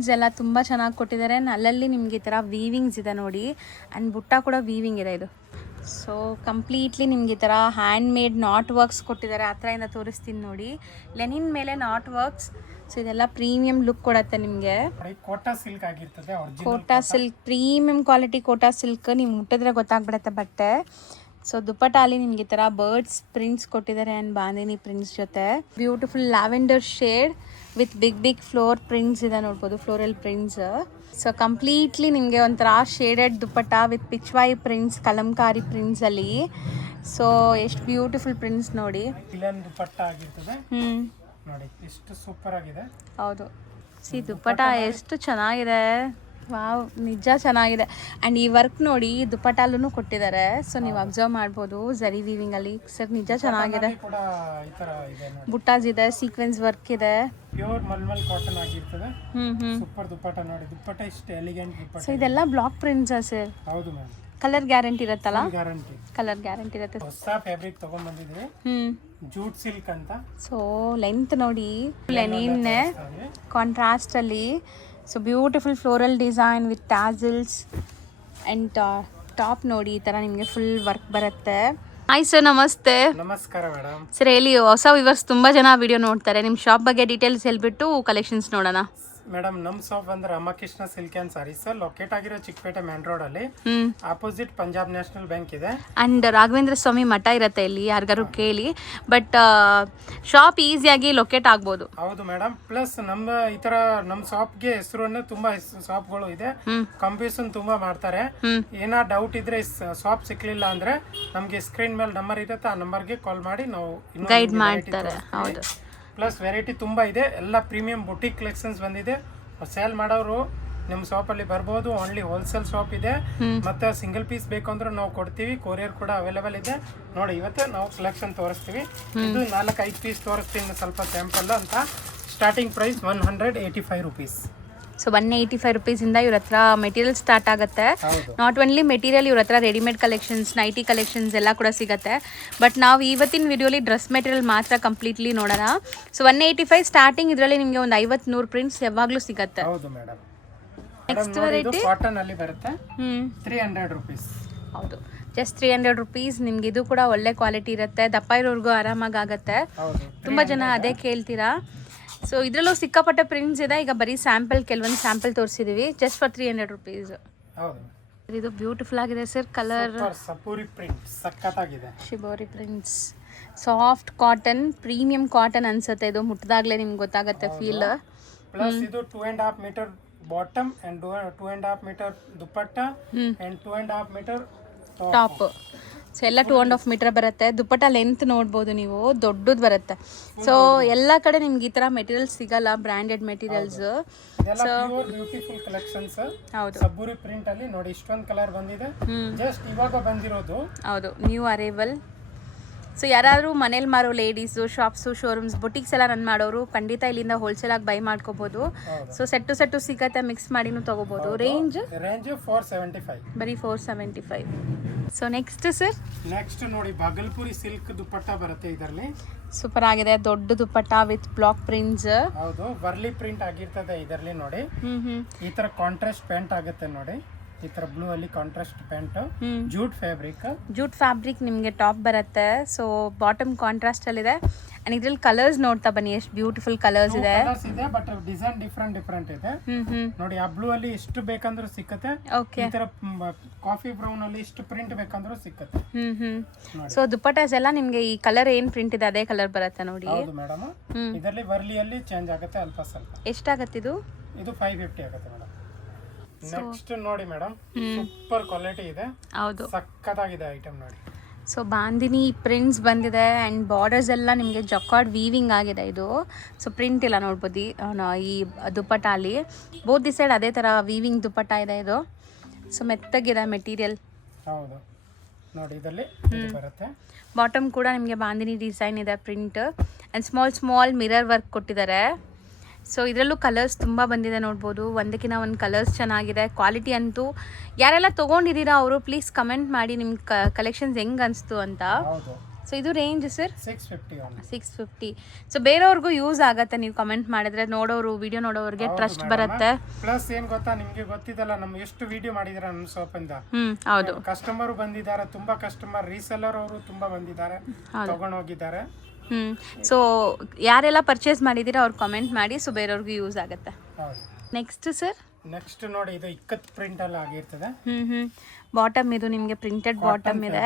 Prints ಎಲ್ಲ ತುಂಬ ಚೆನ್ನಾಗಿ ಕೊಟ್ಟಿದ್ದಾರೆ. ಅಲ್ಲಲ್ಲಿ ನಿಮಗೆ ಈ ಥರ ವೀವಿಂಗ್ಸ್ ಇದೆ ನೋಡಿ, ಆ್ಯಂಡ್ ಬುಟ್ಟ ಕೂಡ ವೀವಿಂಗ್ ಇದೆ ಇದು. ಸೊ ಕಂಪ್ಲೀಟ್ಲಿ ನಿಮಗೆ ಈ ಥರ ಹ್ಯಾಂಡ್ ಮೇಡ್ ನಾಟ್ ವರ್ಕ್ಸ್ ಕೊಟ್ಟಿದ್ದಾರೆ. ಹತ್ರದಿಂದ ತೋರಿಸ್ತೀನಿ ನೋಡಿ, ಲೆನಿನ್ ಮೇಲೆ ನಾಟ್ ವರ್ಕ್ಸ್. ಸೊ ಇದೆಲ್ಲ ಪ್ರೀಮಿಯಂ ಲುಕ್ ಕೊಡುತ್ತೆ ನಿಮಗೆ. ಕೋಟಾ ಸಿಲ್ಕ್ ಆಗಿರ್ತದೆ, Kota silk, premium quality Kota silk. ನೀವು ಮುಟ್ಟಿದ್ರೆ ಗೊತ್ತಾಗ್ಬಿಡುತ್ತೆ ಬಟ್ಟೆ. ಸೊ ದುಪ್ಪಟ್ಟಾಲಿ ನಿಮಗೆ ಈ ಥರ ಬರ್ಡ್ಸ್ ಪ್ರಿಂಟ್ಸ್ ಕೊಟ್ಟಿದ್ದಾರೆ ಆ್ಯಂಡ್ ಬಾಂದಿನಿ ಪ್ರಿಂಟ್ಸ್ ಜೊತೆ beautiful lavender shade with big floor prints ಇದೆ ನೋಡ್ಬೋದು, ಫ್ಲೋರಲ್ ಪ್ರಿಂಟ್ಸ್. ಸೊ ಕಂಪ್ಲೀಟ್ಲಿ ನಿಮಗೆ ಒಂಥರ shaded dupatta with pichwai prints, kalamkari prints ಅಲ್ಲಿ. ಸೊ ಎಷ್ಟು ಬ್ಯೂಟಿಫುಲ್ ಪ್ರಿಂಟ್ಸ್ ನೋಡಿ. ದುಪ್ಪಟ್ಟ ಆಗಿರ್ತದೆ ನೋಡಿ, ಎಷ್ಟು ಸೂಪರ್ ಆಗಿದೆ. ಹೌದು, ಸಿ ದುಪ್ಪಟ್ಟ ಎಷ್ಟು ಚೆನ್ನಾಗಿದೆ. ವಾವ್, ನಿಜ ಚೆನ್ನಾಗಿದೆ. ಆ್ಯಂಡ್ ಈ ವರ್ಕ್ ನೋಡಿ ದುಪ್ಪಟ್ಟಾಲೂ ಕೊಟ್ಟಿದ್ದಾರೆ. ಸೊ ನೀವು ಅಬ್ಸರ್ವ್ ಮಾಡ್ಬೋದು ಜರಿ ವೀವಿಂಗ್ ಅಲ್ಲಿ. ಸರ್ ನಿಜ ಚೆನ್ನಾಗಿದೆ. ಬುಟ್ಟಾಸ್ ಇದೆ, ಸೀಕ್ವೆನ್ಸ್ ವರ್ಕ್ ಇದೆ. ಪ್ಯೂರ್ ಮಲ್ಮಲ್ ಕಾಟನ್ ಆಗಿರ್ತದೆ. ಸೂಪರ್ ದುಪ್ಪಟ್ಟ ನೋಡಿ, ದುಪ್ಪಟ್ಟ ಎಷ್ಟು ಎಲಿಗೆಂಟ್ ದುಪ್ಪಟ್ಟ. ಸೊ ಇದೆಲ್ಲ ಬ್ಲಾಕ್ ಪ್ರಿಂಟ್ಸ್ ಸರ್? ಹೌದು ಮ್ಯಾಮ್. ಕಲರ್ ಗ್ಯಾರಂಟಿ ಇರುತ್ತಲ್ಲ? ಗ್ಯಾರಂಟಿ, ಕಲರ್ ಗ್ಯಾರಂಟಿ ಇರುತ್ತೆ. ಹೊಸ ಫ್ಯಾಬ್ರಿಕ್ ತಗೊಂಡ್ ಬಂದಿದ್ವಿ, ಜೂಟ್ ಸಿಲ್ಕ್ ಅಂತ. ಸೊ ಲೆಂತ್ ನೋಡಿ, ಲೆನಿನ್ ಕಾಂಟ್ರಾಸ್ಟ್ ಅಲ್ಲಿ. So beautiful floral design with tassels and top ನೋಡಿ ಈ ಥರ ನಿಮಗೆ ಫುಲ್ ವರ್ಕ್ ಬರುತ್ತೆ. ಹಾಯ್ ಸರ್, ನಮಸ್ತೆ. ನಮಸ್ಕಾರ ಮೇಡಮ್. ಸರ್ ಹೇಳಿ, ಹೊಸ ವ್ಯೂವರ್ಸ್ ತುಂಬ ಜನ ವಿಡಿಯೋ ನೋಡ್ತಾರೆ, ನಿಮ್ಮ ಶಾಪ್ ಬಗ್ಗೆ ಡೀಟೇಲ್ಸ್ ಹೇಳ್ಬಿಟ್ಟು ಕಲೆಕ್ಷನ್ಸ್ ನೋಡೋಣ. ಮೇಡಮ್, ನಮ್ಮ ಶಾಪ್ ಅಂದ್ರೆ Ramakrishna silk and sarees, locate ಆಗಿರೋ ಚಿಕ್ಕಪೇಟೆ ಮೇನ್ ರೋಡ್ ಅಲ್ಲಿ, ಆಪೋಸಿಟ್ ಪಂಜಾಬ್ ನ್ಯಾಷನಲ್ ಬ್ಯಾಂಕ್ ಇದೆ. ಅಂಡ್ ರಾಘವೇಂದ್ರ ಸ್ವಾಮಿ ಮಠ ಇರುತ್ತೆ ಇಲ್ಲಿ, ಯಾರಿಗಾರು ಕೇಳಿ. ಬಟ್ ಶಾಪ್ ಈಸಿಯಾಗಿ ಲೊಕೇಟ್ ಆಗ್ಬೋದು. ಹೌದು ಮೇಡಮ್. ಪ್ಲಸ್ ನಮ್ಮ ಈ ತರ ನಮ್ಮ ಶಾಪ್ಗೆ ಹೆಸರು ತುಂಬಾ ಶಾಪ್ಗಳು ಇದೆ, ಕಂಪ್ಯೂಷನ್ ತುಂಬಾ ಮಾಡ್ತಾರೆ. ಏನಾ ಡೌಟ್ ಇದ್ರೆ ಶಾಪ್ ಸಿಕ್ಲಿಲ್ಲ ಅಂದ್ರೆ ನಮ್ಗೆ ಸ್ಕ್ರೀನ್ ಮೇಲೆ ನಂಬರ್ ಇರುತ್ತೆ, ಆ ನಂಬರ್ಗೆ ಕಾಲ್ ಮಾಡಿ ನಾವು ಗೈಡ್ ಮಾಡ್ತಾರೆ. ಹೌದು. ಪ್ಲಸ್ ವೆರೈಟಿ ತುಂಬ ಇದೆ, ಎಲ್ಲ ಪ್ರೀಮಿಯಂ ಬುಟಿಕ್ ಕಲೆಕ್ಷನ್ಸ್ ಬಂದಿದೆ. ಸೇಲ್ ಮಾಡೋರು ನಮ್ಮ ಶಾಪಲ್ಲಿ ಬರ್ಬೋದು. ಓನ್ಲಿ ಹೋಲ್ಸೇಲ್ ಶಾಪ್ ಇದೆ, ಮತ್ತೆ ಸಿಂಗಲ್ ಪೀಸ್ ಬೇಕು ಅಂದ್ರೆ ನಾವು ಕೊಡ್ತೀವಿ. ಕೊರಿಯರ್ ಕೂಡ ಅವೈಲೇಬಲ್ ಇದೆ. ನೋಡಿ, ಇವತ್ತು ನಾವು ಕಲೆಕ್ಷನ್ ತೋರಿಸ್ತೀವಿ. ಇದು 4-5 ಪೀಸ್ ತೋರಿಸ್ತೀನಿ, ಸ್ವಲ್ಪ ಸ್ಯಾಂಪಲ್ ಅಂತ. Starting price 185 rupees. ಸೊ 185 ರುಪೀಸಿಂದ ಇವ್ರ ಹತ್ರ ಮೆಟೀರಿಯಲ್ ಸ್ಟಾರ್ಟ್ ಆಗುತ್ತೆ. ನಾಟ್ ಓನ್ಲಿ ಮೆಟೀರಿಯಲ್, ಇವ್ರ ಹತ್ರ ರೆಡಿಮೇಡ್ ಕಲೆಕ್ಷನ್ಸ್, ನೈಟಿ ಕಲೆಕ್ಷನ್ಸ್ ಎಲ್ಲ ಕೂಡ ಸಿಗುತ್ತೆ. ಬಟ್ ನಾವು ಇವತ್ತಿನ ವಿಡಿಯೋಲಿ ಡ್ರೆಸ್ ಮೆಟೀರಿಯಲ್ ಮಾತ್ರ ಕಂಪ್ಲೀಟ್ಲಿ ನೋಡೋಣ. So 185 starting. ಇದರಲ್ಲಿ ನಿಮಗೆ ಒಂದು 50-100 ಪ್ರಿಂಟ್ಸ್ ಯಾವಾಗಲೂ ಸಿಗುತ್ತೆ. ಹೌದು ಮೇಡಮ್. ನೆಕ್ಸ್ಟ್ ವೆರೈಟಿ ಕಾಟನ್ ಅಲ್ಲಿ ಬರುತ್ತೆ, 300 ರುಪೀಸ್. ಹೌದು, ಜಸ್ಟ್ 300 ರುಪೀಸ್. ನಿಮ್ಗೆ ಇದು ಕೂಡ ಒಳ್ಳೆ ಕ್ವಾಲಿಟಿ ಇರುತ್ತೆ, ದಪ್ಪ ಇರೋರ್ಗೂ ಆರಾಮಾಗಿ ಆಗುತ್ತೆ. ತುಂಬ ಜನ ಅದೇ ಕೇಳ್ತೀರಾ. ಸೊ ಇದರಲ್ಲೂ ಸಿಕ್ಕಾಪಟ್ಟೆ ಪ್ರಿಂಟ್ಸ್ ಇದೆ. ಈಗ ಬರೀ ಸ್ಯಾಂಪಲ್, ಕೆಲವೊಂದು ಸ್ಯಾಂಪಲ್ ತೋರಿಸಿದೀವಿ ಜಸ್ಟ್ ಫಾರ್ 300 ರುಪೀಸ್. ಇದು ಬ್ಯೂಟಿಫುಲ್ ಆಗಿದೆ ಸರ್. ಕಲರ್ ಸಪೂರಿ ಪ್ರಿಂಟ್ ಸಕ್ಕತ್ತಾಗಿದೆ. Shibori prints, soft cotton, premium cotton ಅನ್ಸುತ್ತೆ. ಇದು ಮುಟ್ಟಿದಾಗ್ಲೇ ನಿಮ್ಗೆ ಗೊತ್ತಾಗುತ್ತೆ ಫೀಲ್. ಪ್ಲಸ್ ಇದು 2.5 metre bottom and 2.5 metre dupatta and 2.5 metre top. So ಎಲ್ಲ 2.5 ಮೀಟರ್ ಬರುತ್ತೆ. ದುಪ್ಪಟ್ಟ ಲೆಂತ್ ನೋಡ್ಬೋದು ನೀವು, ದೊಡ್ಡದು ಬರುತ್ತೆ. ಸೊ ಎಲ್ಲ ಕಡೆ ನಿಮ್ಗೆ ಈ ತರ ಮೆಟೀರಿಯಲ್ ಸಿಗಲ್ಲ, ಬ್ರಾಂಡೆಡ್ ಮೆಟೀರಿಯಲ್ಸ್. Beautiful collections. ಹೌದು, ಸಬ್ಬೂರಿ ಪ್ರಿಂಟ್ ಅಲ್ಲಿ ನೋಡಿ ಇಷ್ಟೊಂದು ಕಲರ್ ಬಂದಿದೆ, ಜಸ್ಟ್ ಇವಾಗ ಬಂದಿರೋದು. ಹೌದು, ನ್ಯೂ ಅರೈವಲ್. ಸೊ ಯಾರಾದರೂ ಮನೇಲಿ ಮಾರೋ ಲೇಡೀಸು, ಶಾಪ್ಸು, ಶೋರೂಮ್ಸ್, ಬುಟಿಕ್ಸ್ ಎಲ್ಲ ರನ್ ಮಾಡೋರು ಖಂಡಿತ ಇಲ್ಲಿಂದ ಹೋಲ್ಸೇಲ್ ಆಗಿ ಬೈ ಮಾಡ್ಕೋಬಹುದು. ಸೊ ಸೆಟ್ಟು ಸಿಗತ್ತೆ, ಮಿಕ್ಸ್ ಮಾಡಿನೂ ತಗೋಬಹುದು. ರೇಂಜ್ 475, ಬರೀ 475. ಸೊ ನೆಕ್ಸ್ಟ್ ಸರ್, ನೆಕ್ಸ್ಟ್ ನೋಡಿ ಬಾಗಲ್ಪುರಿ ಸಿಲ್ಕ್ ದುಪ್ಪಟ್ಟ ಬರುತ್ತೆ. ಇದರಲ್ಲಿ ಸೂಪರ್ ಆಗಿದೆ, ದೊಡ್ಡ ದುಪ್ಪಟ್ಟ ವಿತ್ ಬ್ಲಾಕ್ ಪ್ರಿಂಟ್ಸ್. ಹೌದು, ವರ್ಲಿ ಪ್ರಿಂಟ್ ಆಗಿರ್ತದೆ ಇದರಲ್ಲಿ ನೋಡಿ. ಈ ತರ ಕಾಂಟ್ರಾಸ್ಟ್ ಪ್ಯಾಂಟ್ ಆಗುತ್ತೆ ನೋಡಿ, ಈ ತರ ಬ್ಲೂ ಅಲ್ಲಿ ಕಾಂಟ್ರಾಸ್ಟ್ ಪ್ಯಾಂಟ್, ಜೂಟ್ ಫ್ಯಾಬ್ರಿಕ್ ನಿಮಗೆ ಟಾಪ್ ಬರುತ್ತೆ. ಸೊ ಬಾಟಮ್ ಕಾಂಟ್ರಾಸ್ಟ್ ಅಲ್ಲಿ ಇದೆ. ಅಂಡ್ ಇದ್ರಲ್ಲಿ ಕಲರ್ಸ್ ನೋಡ್ತಾ ಬನ್ನಿ, ಎಷ್ಟು ಬ್ಯೂಟಿಫುಲ್ ಕಲರ್ಸ್ ಇದೆ. ಬಟ್ ಡಿಸೈನ್ ಡಿಫ್ರೆಂಟ್ ಇದೆ ನೋಡಿ. ಆ ಬ್ಲೂ ಅಲ್ಲಿ ಎಷ್ಟು ಬೇಕಂದ್ರೂ ಸಿಕ್ಕತ್ತೆ. ಈ ತರ ಕಾಫಿ ಬ್ರೌನ್ ಅಲ್ಲಿ ಎಷ್ಟು ಪ್ರಿಂಟ್ ಬೇಕಂದ್ರೂ ಸಿಕ್ಕತ್ತೆ. ಸೊ ದುಪ್ಪಟ್ಟಾಸ್ ಎಲ್ಲ ನಿಮ್ಗೆ ಈ ಕಲರ್ ಏನ್ ಪ್ರಿಂಟ್ ಇದೆ ಅದೇ ಕಲರ್ ಬರುತ್ತೆ ನೋಡಿ. ಹೌದು ಮೇಡಮ್. ಇದರಲ್ಲಿ ವರ್ಲಿಯಲ್ಲಿ ಚೇಂಜ್ ಆಗುತ್ತೆ ಅಲ್ಪ ಸ್ವಲ್ಪ. ಎಷ್ಟಾಗತ್ತೆ ಇದು? ಇದು 550 ಆಗುತ್ತೆ ಮೇಡಮ್. ನೆಕ್ಸ್ಟ್ ನೋಡಿ ಮೇಡಮ್, ಸೂಪರ್ ಕ್ವಾಲಿಟಿ ಇದೆ. ಹೌದು, ಸಕ್ಕತ್ತಾಗಿದೆ ಐಟಮ್ ನೋಡಿ. ಸೊ ಬಾಂದಿನಿ ಪ್ರಿಂಟ್ಸ್ ಬಂದಿದೆ ಆ್ಯಂಡ್ ಬಾರ್ಡರ್ಸ್ ಎಲ್ಲ ನಿಮಗೆ ಜಕಾರ್ಡ್ ವೀವಿಂಗ್ ಆಗಿದೆ. ಇದು ಸೊ ಪ್ರಿಂಟ್ ಇಲ್ಲ ನೋಡ್ಬೋದು ಈ ದುಪ್ಪಟ್ಟ ಅಲ್ಲಿ. ಬೋತ್ ದಿ ಸೈಡ್ ಅದೇ ಥರ ವೀವಿಂಗ್ ದುಪ್ಪಟ್ಟ ಇದೆ. ಇದು ಸೊ ಮೆತ್ತಗಿದೆ ಮೆಟೀರಿಯಲ್. ಹೌದು ನೋಡಿ, ಇದರಲ್ಲಿ ಬರುತ್ತೆ. ಬಾಟಮ್ ಕೂಡ ನಿಮಗೆ ಬಾಂದಿನಿ ಡಿಸೈನ್ ಇದೆ, print and small mirror work ಕೊಟ್ಟಿದ್ದಾರೆ. ಸೊ ಇದರಲ್ಲೂ ಕಲರ್ಸ್ ತುಂಬ ಬಂದಿದೆ ನೋಡ್ಬೋದು, ಒಂದಕ್ಕಿಂತ ಒಂದು ಕಲರ್ಸ್ ಚೆನ್ನಾಗಿದೆ. ಕ್ವಾಲಿಟಿ ಅಂತೂ ಯಾರೆಲ್ಲ ತೊಗೊಂಡಿದ್ದೀರಾ ಅವರು ಪ್ಲೀಸ್ ಕಮೆಂಟ್ ಮಾಡಿ ನಿಮ್ಮ ಕಲೆಕ್ಷನ್ಸ್ ಹೆಂಗೆ ಅನಿಸ್ತು ಅಂತ. ಸೊ ಇದು ರೇಂಜ್ ಸರ್ 650 only. 650. ಸೊ ಬೇರೆಯವ್ರಿಗೂ ಯೂಸ್ ಆಗತ್ತೆ, ನೀವು ಕಮೆಂಟ್ ಮಾಡಿದ್ರೆ ನೋಡೋರು ವಿಡಿಯೋ ನೋಡೋರಿಗೆ ಟ್ರಸ್ಟ್ ಬರುತ್ತೆ. ಪ್ಲಸ್ ಏನ್ ಗೊತ್ತಾ, ನಿಮ್ಗೆ ಗೊತ್ತಿದಲ್ಲ ನಮ್ ಎಷ್ಟು ವಿಡಿಯೋ ಮಾಡಿದಾರೆ ನಮ್ಮ ಶಾಪ್ ಇಂದ. ಹೌದು, ಕಸ್ಟಮರ್ ಬಂದಿದ್ದಾರೆ, ತುಂಬಾ ಕಸ್ಟಮರ್ ರೀಸೆಲ್ಲರ್ ಅವರು ತುಂಬಾ ಬಂದಿದ್ದಾರೆ, ತಗೊಂಡ್ ಹೋಗಿದ್ದಾರೆ. ಸೊ ಯಾರೆಲ್ಲ ಪರ್ಚೇಸ್ ಮಾಡಿದೀರಾ ಅವ್ರು ಕಮೆಂಟ್ ಮಾಡಿ, ಸೊ ಬೇರೆಯವ್ರಿಗೂ ಯೂಸ್ ಆಗುತ್ತೆ. ನೆಕ್ಸ್ಟ್ ಸರ್, ನೆಕ್ಸ್ಟ್ ನೋಡಿ ಇದು ಇಕ್ಕತ್ ಪ್ರಿಂಟ್ ಅಲ್ಲಿ ಆಗಿರ್ತದೆ. ಬಾಟಮ್ ಇದು ನಿಮಗೆ ಪ್ರಿಂಟೆಡ್ ಬಾಟಮ್ ಇದೆ.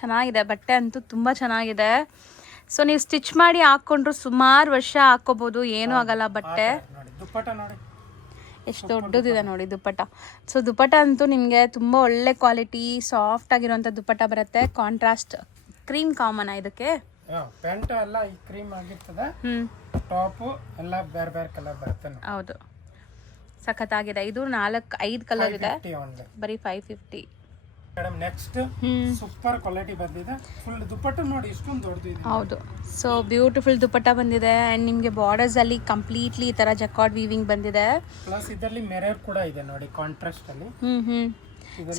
ಚೆನ್ನಾಗಿದೆ, ಬಟ್ಟೆ ಅಂತೂ ತುಂಬ ಚೆನ್ನಾಗಿದೆ. ಸೊ ನೀವು ಸ್ಟಿಚ್ ಮಾಡಿ ಹಾಕ್ಕೊಂಡ್ರು ಸುಮಾರು ವರ್ಷ ಹಾಕ್ಕೋಬೋದು, ಏನೂ ಆಗಲ್ಲ. ಬಟ್ಟೆ ದುಪ್ಪಟ್ಟ ನೋಡಿ ಎಷ್ಟು ದೊಡ್ಡದಿದೆ ನೋಡಿ ದುಪ್ಪಟ್ಟ. ಸೊ ದುಪ್ಪಟ್ಟ ಅಂತೂ ನಿಮಗೆ ತುಂಬ ಒಳ್ಳೆ ಕ್ವಾಲಿಟಿ ಸಾಫ್ಟ್ ಆಗಿರುವಂಥ ದುಪ್ಪಟ್ಟ ಬರುತ್ತೆ. ಕಾಂಟ್ರಾಸ್ಟ್ ಕ್ರೀಮ್ ಕಾಮನ್ ಇದಕ್ಕೆ. ಪ್ಯಾಂಟ್ ಎಲ್ಲ ಈ ಕ್ರೀಮ್ ಆಗಿರ್ತದೆ, ಟಾಪ್ ಎಲ್ಲ ಬೇರೆ ಬೇರೆ ಕಲರ್ ಬರುತ್ತೆ. ಹೌದು, ಸಖತ್ತಾಗಿದೆ. ಇದು 4-5 ಕಲರ್ ಇದೆ, ಬರೀ 550. ಮೇಡಮ್ ನೆಕ್ಸ್ಟ್ ಸೂಪರ್ ಕ್ವಾಲಿಟಿ ಬಂದಿದೆ. ಫುಲ್ ದುಪ್ಪಟ್ಟ ನೋಡಿ ಇಷ್ಟೊಂದು ದೊಡ್ಡದಿದೆ. ಹೌದು, ಸೊ ಬ್ಯೂಟಿಫುಲ್ ದುಪ್ಪಟ್ಟ ಬಂದಿದೆ. ಆ್ಯಂಡ್ ನಿಮಗೆ ಬಾರ್ಡರ್ಸ್ ಅಲ್ಲಿ ಕಂಪ್ಲೀಟ್ಲಿ ಈ ಥರ ಜಕಾರ್ಡ್ ವೀವಿಂಗ್ ಬಂದಿದೆ. ಪ್ಲಸ್ ಇದರಲ್ಲಿ ಮಿರರ್ ಕೂಡ ಇದೆ ನೋಡಿ ಕಾಂಟ್ರಾಸ್ಟ್ ಅಲ್ಲಿ.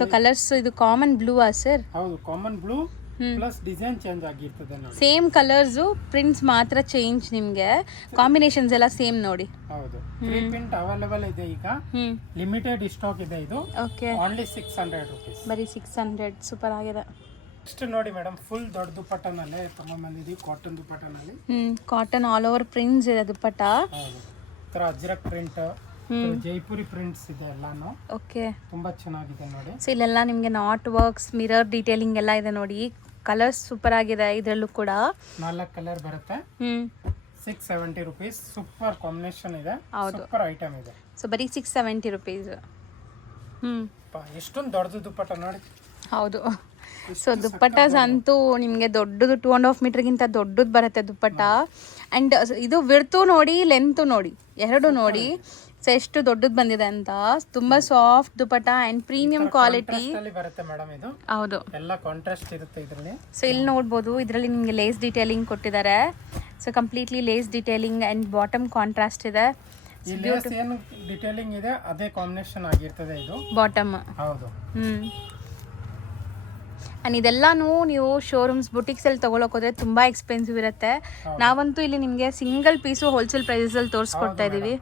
ಸೊ ಕಲರ್ಸ್ ಇದು ಕಾಮನ್ ಬ್ಲೂ ಸರ್? ಹೌದು, common blue plus design change ಆಗಿರ್ತದೆ ನೋಡಿ. ಸೇಮ್ ಕಲರ್ಸ್, ಪ್ರಿಂಟ್ಸ್ ಮಾತ್ರ ಚೇಂಜ್. ನಿಮಗೆ ಕಾಂಬಿನೇಷನ್ಸ್ ಎಲ್ಲ ಸೇಮ್ ನೋಡಿ. ಹೌದು, 3 ಪ್ರಿಂಟ್ ಅವೈಲೇಬಲ್ ಇದೆ ಈಗ. ಲಿಮಿಟೆಡ್ ಸ್ಟಾಕ್ ಇದೆ ಇದು. Okay, only 600 rupees. ಬರೀ 600. ಸೂಪರ್ ಆಗಿದೆ. ನೆಕ್ಸ್ಟ್ ನೋಡಿ ಮೇಡಮ್, ಫುಲ್ ದೊಡ್ಡ ದುಪ್ಪಟ್ಟನಲ್ಲಿ ತಗೊಂಡ್ಬಂದಿದ್ದೀವಿ, ಕಾಟನ್ ದುಪ್ಪಟ್ಟನಲ್ಲಿ. ಕಾಟನ್ ಆಲ್ ಓವರ್ ಪ್ರಿಂಟ್ಸ್ ಇದೆ ದುಪ್ಪಟ್ಟ. ಹೌದು, ತರ ಅಜ್ರಕ್ ಪ್ರಿಂಟ್, ಜೈಪುರಿ ಪ್ರಿಂಟ್ಸ್ ಇದೆ ಎಲ್ಲಾನು. ಓಕೆ, ತುಂಬಾ ಚೆನ್ನಾಗಿದೆ ನೋಡಿ. ಸೊ ಇಲ್ಲೆಲ್ಲ ನಿಮಗೆ ನಾಟ್ ವರ್ಕ್ಸ್, ಮಿರರ್ ಡೀಟೇಲಿಂಗ್ ಎಲ್ಲ ಇದೆ ನೋಡಿ. ಕಲರ್ಸ್ ಸೂಪರ್ ಆಗಿದೆ ಇದರಲ್ಲೂ ಕೂಡ. 4 ಕಲರ್ ಬರುತ್ತೆ. 670 rupees. ಸೂಪರ್ ಕಾಂಬಿನೇಷನ್ ಇದೆ. ಸೂಪರ್ ಐಟಮ್ ಇದೆ. ಸೊ ಬರೀ 670 rupees. ಎಷ್ಟೊಂದು ದೊಡ್ಡದು ದುಪ್ಪಟ್ಟ ನೋಡಿ. ಹೌದು, ಸೊ ದುಪ್ಪಟ್ಟಾಸ್ ಅಂತೂ ನಿಮಗೆ ದೊಡ್ಡದು 2.5 ಮೀಟರ್ಗಿಂತ ದೊಡ್ಡದು ಬರುತ್ತೆ ದುಪ್ಪಟ್ಟ. ಆ್ಯಂಡ್ ಇದು ವಿಡ್ತು ನೋಡಿ, ಲೆಂತು ನೋಡಿ, ಎರಡು ನೋಡಿ. ಸೊ ಎಷ್ಟು ದೊಡ್ಡದು ಬಂದಿದೆ ಅಂತ. ತುಂಬಾ soft dupatta and premium quality ಬರುತ್ತೆ ಮೇಡಮ್ ಇದು. ಹೌದು, ಎಲ್ಲ ಕಾಂಟ್ರಾಸ್ಟ್ ಇರುತ್ತೆ ಇದರಲ್ಲಿ. ಸೊ ಇಲ್ಲಿ ನೋಡ್ಬೋದು, ಇದರಲ್ಲಿ ನಿಮಗೆ ಲೇಸ್ ಡೀಟೇಲಿಂಗ್ ಕೊಟ್ಟಿದ್ದಾರೆ. So completely lace detailing and bottom contrast ಇದೆ. ಈ ಲೇಸ್ ಏನು ಡೀಟೇಲಿಂಗ್ ಇದೆ ಅದೇ ಕಾಂಬಿನೇಷನ್ ಆಗಿರ್ತದೆ ಇದು ಬಾಟಮ್. ಹೌದು. ಆ್ಯಂಡ್ ಇದೆಲ್ಲಾನು ನೀವು ಶೋರೂಮ್ಸ್ ಬುಟಿಕ್ಸಲ್ಲಿ ತೊಗೊಳಕ್ಕೆ ಹೋದರೆ ತುಂಬ ಎಕ್ಸ್ಪೆನ್ಸಿವ್ ಇರುತ್ತೆ. ನಾವಂತೂ ಇಲ್ಲಿ ನಿಮಗೆ ಸಿಂಗಲ್ ಪೀಸು ಹೋಲ್ಸೇಲ್ ಪ್ರೈಸಲ್ಲಿ ತೋರಿಸ್ಕೊಡ್ತಾ ಇದ್ದೀವಿ.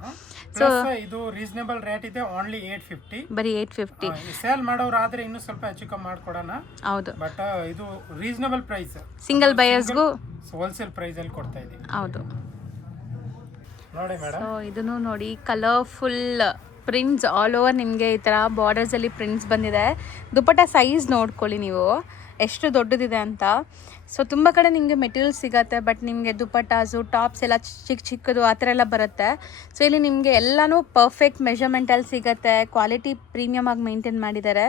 ಸೊ ಇದು ರೀಸನೇಬಲ್ ರೇಟ್ ಇದೆ, ಓನ್ಲಿ 850. ಬರೀ 850. ಸೇಲ್ ಮಾಡೋರು ಆದ್ರೆ ಇನ್ನೂ ಸ್ವಲ್ಪ ಹೆಚ್ಚು ಕಮ್ಮಿ ಮಾಡ್ಕೊಡೋಣ. ಹೌದು, ಬಟ್ ಇದು ರೀಸನೇಬಲ್ ಪ್ರೈಸ್, ಸಿಂಗಲ್ ಬಯರ್ಸ್ಗೂ ಹೋಲ್ಸೇಲ್ ಪ್ರೈಸ್ ಅಲ್ಲಿ ಕೊಡ್ತಾ ಇದೀವಿ. ಹೌದು ನೋಡಿ ಮೇಡಮ್. ಸೊ ಇದನ್ನು ನೋಡಿ, ಕಲರ್ಫುಲ್ ಪ್ರಿಂಟ್ಸ್ ಆಲ್ ಓವರ್ ನಿಮಗೆ ಈ ಥರ ಬಾರ್ಡರ್ಸಲ್ಲಿ ಪ್ರಿಂಟ್ಸ್ ಬಂದಿದೆ. ದುಪ್ಪಟ್ಟ ಸೈಜ್ ನೋಡ್ಕೊಳ್ಳಿ ನೀವು ಎಷ್ಟು ದೊಡ್ಡದಿದೆ ಅಂತ. ಸೊ ತುಂಬ ಕಡೆ ನಿಮಗೆ ಮೆಟೀರಿಯಲ್ ಸಿಗುತ್ತೆ, ಬಟ್ ನಿಮಗೆ ದುಪ್ಪಟ್ಟಾಸು ಟಾಪ್ಸ್ ಎಲ್ಲ ಚಿಕ್ಕ ಚಿಕ್ಕದು ಆ ಥರ ಎಲ್ಲ ಬರುತ್ತೆ. ಸೊ ಇಲ್ಲಿ ನಿಮಗೆ ಎಲ್ಲನೂ ಪರ್ಫೆಕ್ಟ್ ಮೆಷರ್ಮೆಂಟಲ್ಲಿ ಸಿಗುತ್ತೆ. ಕ್ವಾಲಿಟಿ ಪ್ರೀಮಿಯಮ್ ಆಗಿ ಮೇಂಟೈನ್ ಮಾಡಿದ್ದಾರೆ